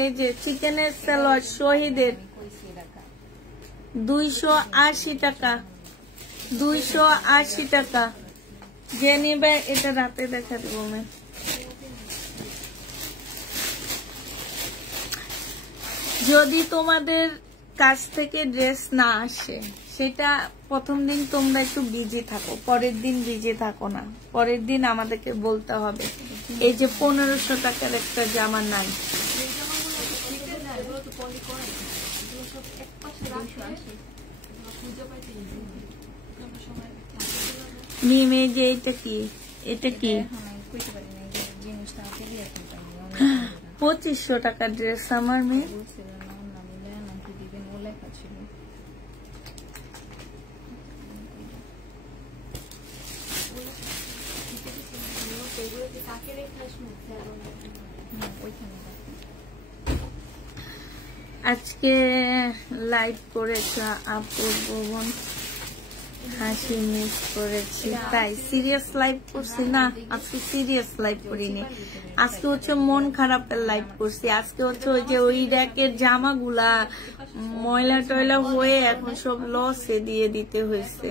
এই যে চিকেনের সালোয়ার শহীদের, 280 টাকা। 280 টাকা। যে নিবে এটা রাতে দেখা দেবো। যদি তোমাদের কাছ থেকে ড্রেস না আসে, সেটা প্রথম দিন তোমরা একটু বিজি থাকো, পরের দিন বিজি থাকো না। পরের দিন আমাদেরকে বলতে হবে এই যে 1500 টাকার একটা জামা নাই। মিমে যে এটা কি 2500 টাকার ড্রেস আমার মেয়ে। আজকে লাইভ করেছে আপুর বোন, হাসি মিস করেছি, তাই সিরিয়াস লাইভ করছি না। আজকে সিরিয়াস লাইভ করিনি, আজকে হচ্ছে মন খারাপের লাইভ করছি। আজকে হচ্ছে ওই যে ওই র্যাকের জামাগুলা ময়লা টয়লা হয়ে এখন সব লসে দিয়ে দিতে হয়েছে।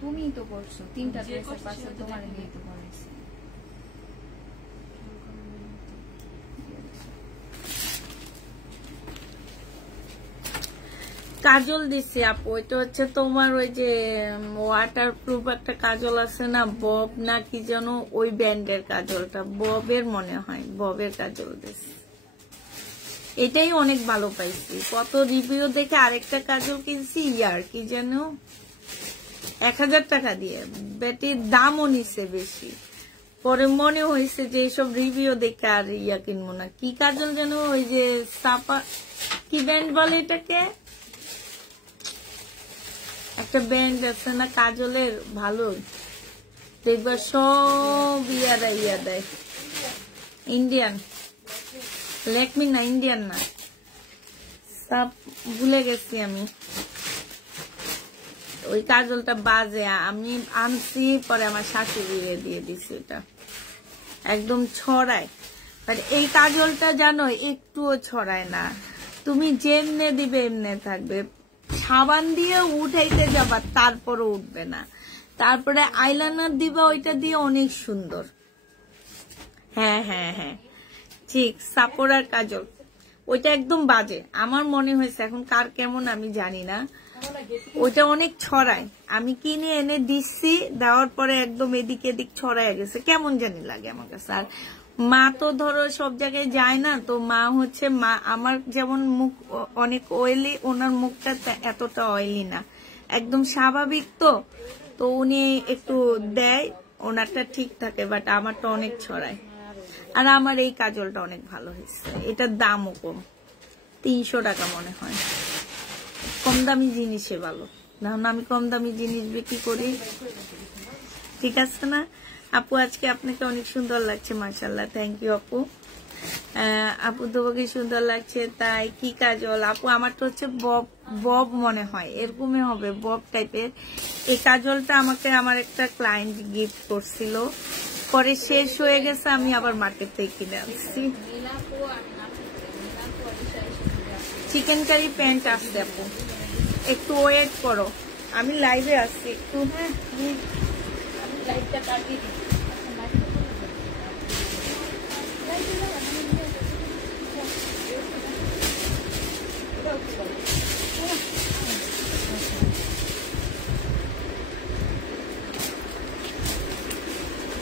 তুমি তো করছো 3টা ড্রেসের পাশে তোমার দিয়ে তো করেছি। কাজল দিছি আপু, এটা হচ্ছে তোমার ওই যে ওয়াটার প্রুফ একটা কাজল আছে না, বব না কি যেন, ওই ব্র্যান্ডের কাজলটা, ববের মনে হয়, ববের কাজল দিছি। এটাই অনেক ভালো পাইছি, কত রিভিউ দেখে আরেকটা কাজল কিনছি, ইয়ার কি যেন 1000 টাকা দিয়ে, বেটির দামও নিছে বেশি। পরে মনে হয়েছে যে এইসব রিভিউ দেখে আর ইয়া কিনবো না। কি কাজল যেন, ওই যে সাপা কি ব্র্যান্ড বলে এটাকে, একটা ব্র্যান্ড আছে না কাজলের, ভালো দেখবা সব ইয়া দেয়, ইন্ডিয়ান, ল্যাকমি না, ইন্ডিয়ান না, সব ভুলে গেছি আমি। ওই কাজলটা বাজে, আমি আনছি, পরে আমার শাশুড়িরে দিয়ে দিছি। এটা একদম ছড়ায়, বাট এই কাজলটা জানো একটুও ছড়ায় না, তুমি যেমনে দিবে এমনে থাকবে। সাবান দিয়ে উঠাইতে যাবা তারপরও উঠবে না, তারপরে আইলাইনার দিবা, ওইটা দিয়ে অনেক সুন্দর। হ্যাঁ হ্যাঁ হ্যাঁ ঠিক, সাপোরার কাজল, ওইটা একদম বাজে আমার মনে হয়েছে। এখন কার কেমন আমি জানি না, ওইটা অনেক ছড়ায়। আমি কিনে এনে দিচ্ছি, দেওয়ার পরে একদম এদিক এদিক ছড়ায় গেছে, কেমন জানি লাগে আমার কাছে। আর মা তো ধরো সব জায়গায় যায় না, তো মা হচ্ছে, মা আমার যেমন মুখ অনেক অয়েলি, ওনার মুখটা এতটা অয়েলি না, একদম স্বাভাবিক। তো উনি একটু দেয়, ওনারটা ঠিক থাকে, বাট আমারটা অনেক ছড়ায়। আর আমার এই কাজলটা অনেক ভালো হয়েছে, এটার দামও কম, 300 টাকা মনে হয়। কম দামি জিনিসে ভালো, না আমি কম দামি জিনিস বিক্রি করি। ঠিক আছে না আপু? আজকে আপনাকে অনেক সুন্দর লাগছে, মাশাআল্লাহ। থ্যাংক ইউ আপু। আপু তোমাকে সুন্দর লাগছে। তাই কি কাজল আপু? আমারটা হচ্ছে বব বব মনে হয়, এরকমই হবে, বব টাইপের। এই কাজলটা আমাকে আমার একটা ক্লায়েন্ট গিফট করছিল, পরে শেষ হয়ে গেছে, আমি আবার মার্কেট থেকে কিনে আনছি। চিকেন কারি প্যান্ট আসছে আপু, একটু ওয়েট করো, আমি লাইভে আসছি একটু। হ্যাঁ, আমি লাইভটা কাটিয়ে দিই।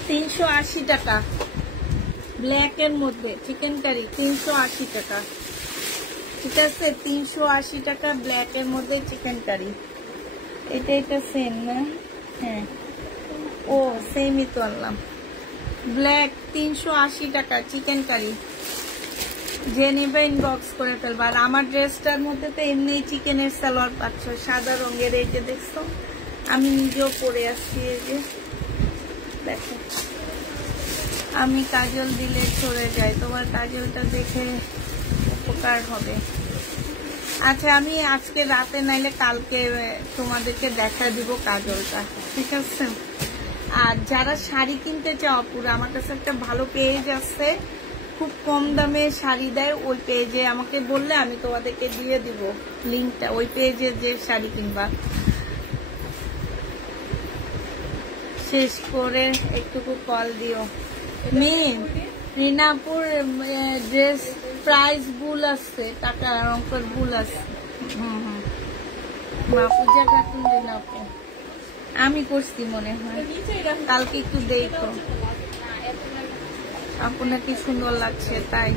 $380 টাকা ব্ল্যাক এর মধ্যে চিকেন কারি, 380 টাকা। ঠিক আছে, 380 টাকা ব্ল্যাক এর মধ্যে চিকেন কারি। এটা সেম না? হ্যাঁ, ও সেমই তো আনলাম। ব্ল্যাক 380 টাকা চিকেন কারি, যে নেবে ইনবক্স করে ফেলবা। আর আমার ড্রেসটার মধ্যে তো এমনি চিকেনের সালোয়ার পাচ্ছ, সাদা রঙের। এই যে দেখছো, আমি নিজেও পরে আসছি। এই যে দেখো, আমি কাজল দিলে সরে যায়, তোমার কাজলটা দেখে উপকার হবে। আচ্ছা, আমি আজকে রাতে নাইলে কালকে তোমাদেরকে দেখা দিব কাজলটা, ঠিক আছে? আর যারা শাড়ি কিনতে চাও পুরো, আমার কাছে একটা ভালো পেজ আছে, খুব কম দামে শাড়ি দেয়। ওই পেজে আমাকে বললে আমি তোমাদেরকে দিয়ে দিব লিঙ্কটা, ওই পেজে যে শাড়ি কিনবা। শেষ করে একটুকু কল দিও। মেন রিনাপুর ড্রেস প্রাইস ভুল আছে, টাকা অঙ্কের ভুল আছে। মাহফুজা খাতুন রিনাপুর আমি করছি মনে হয়, কালকে একটু দেখো। আপনার কি সুন্দর লাগছে, তাই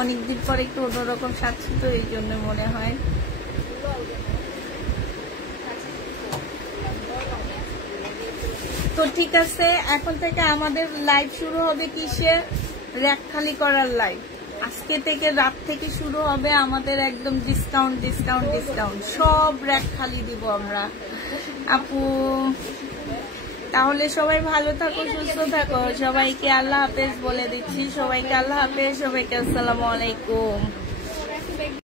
অনেকদিন পরে একটু অন্যরকম সাজছি তো, এই জন্য মনে হয়। তো ঠিক আছে, এখন থেকে আমাদের লাইভ শুরু হবে কিসে? র‍্যাক খালি করার লাইভ। আজকে থেকে রাত থেকে শুরু হবে আমাদের একদম ডিসকাউন্ট ডিসকাউন্ট ডিসকাউন্ট, সব র‍্যাক খালি দিব আমরা আপু। তাহলে সবাই ভালো থাকো, সুস্থ থাকো। সবাইকে আল্লাহ হাফেজ বলে দিচ্ছি, সবাইকে আল্লাহ হাফেজ, সবাইকে আসসালামু আলাইকুম।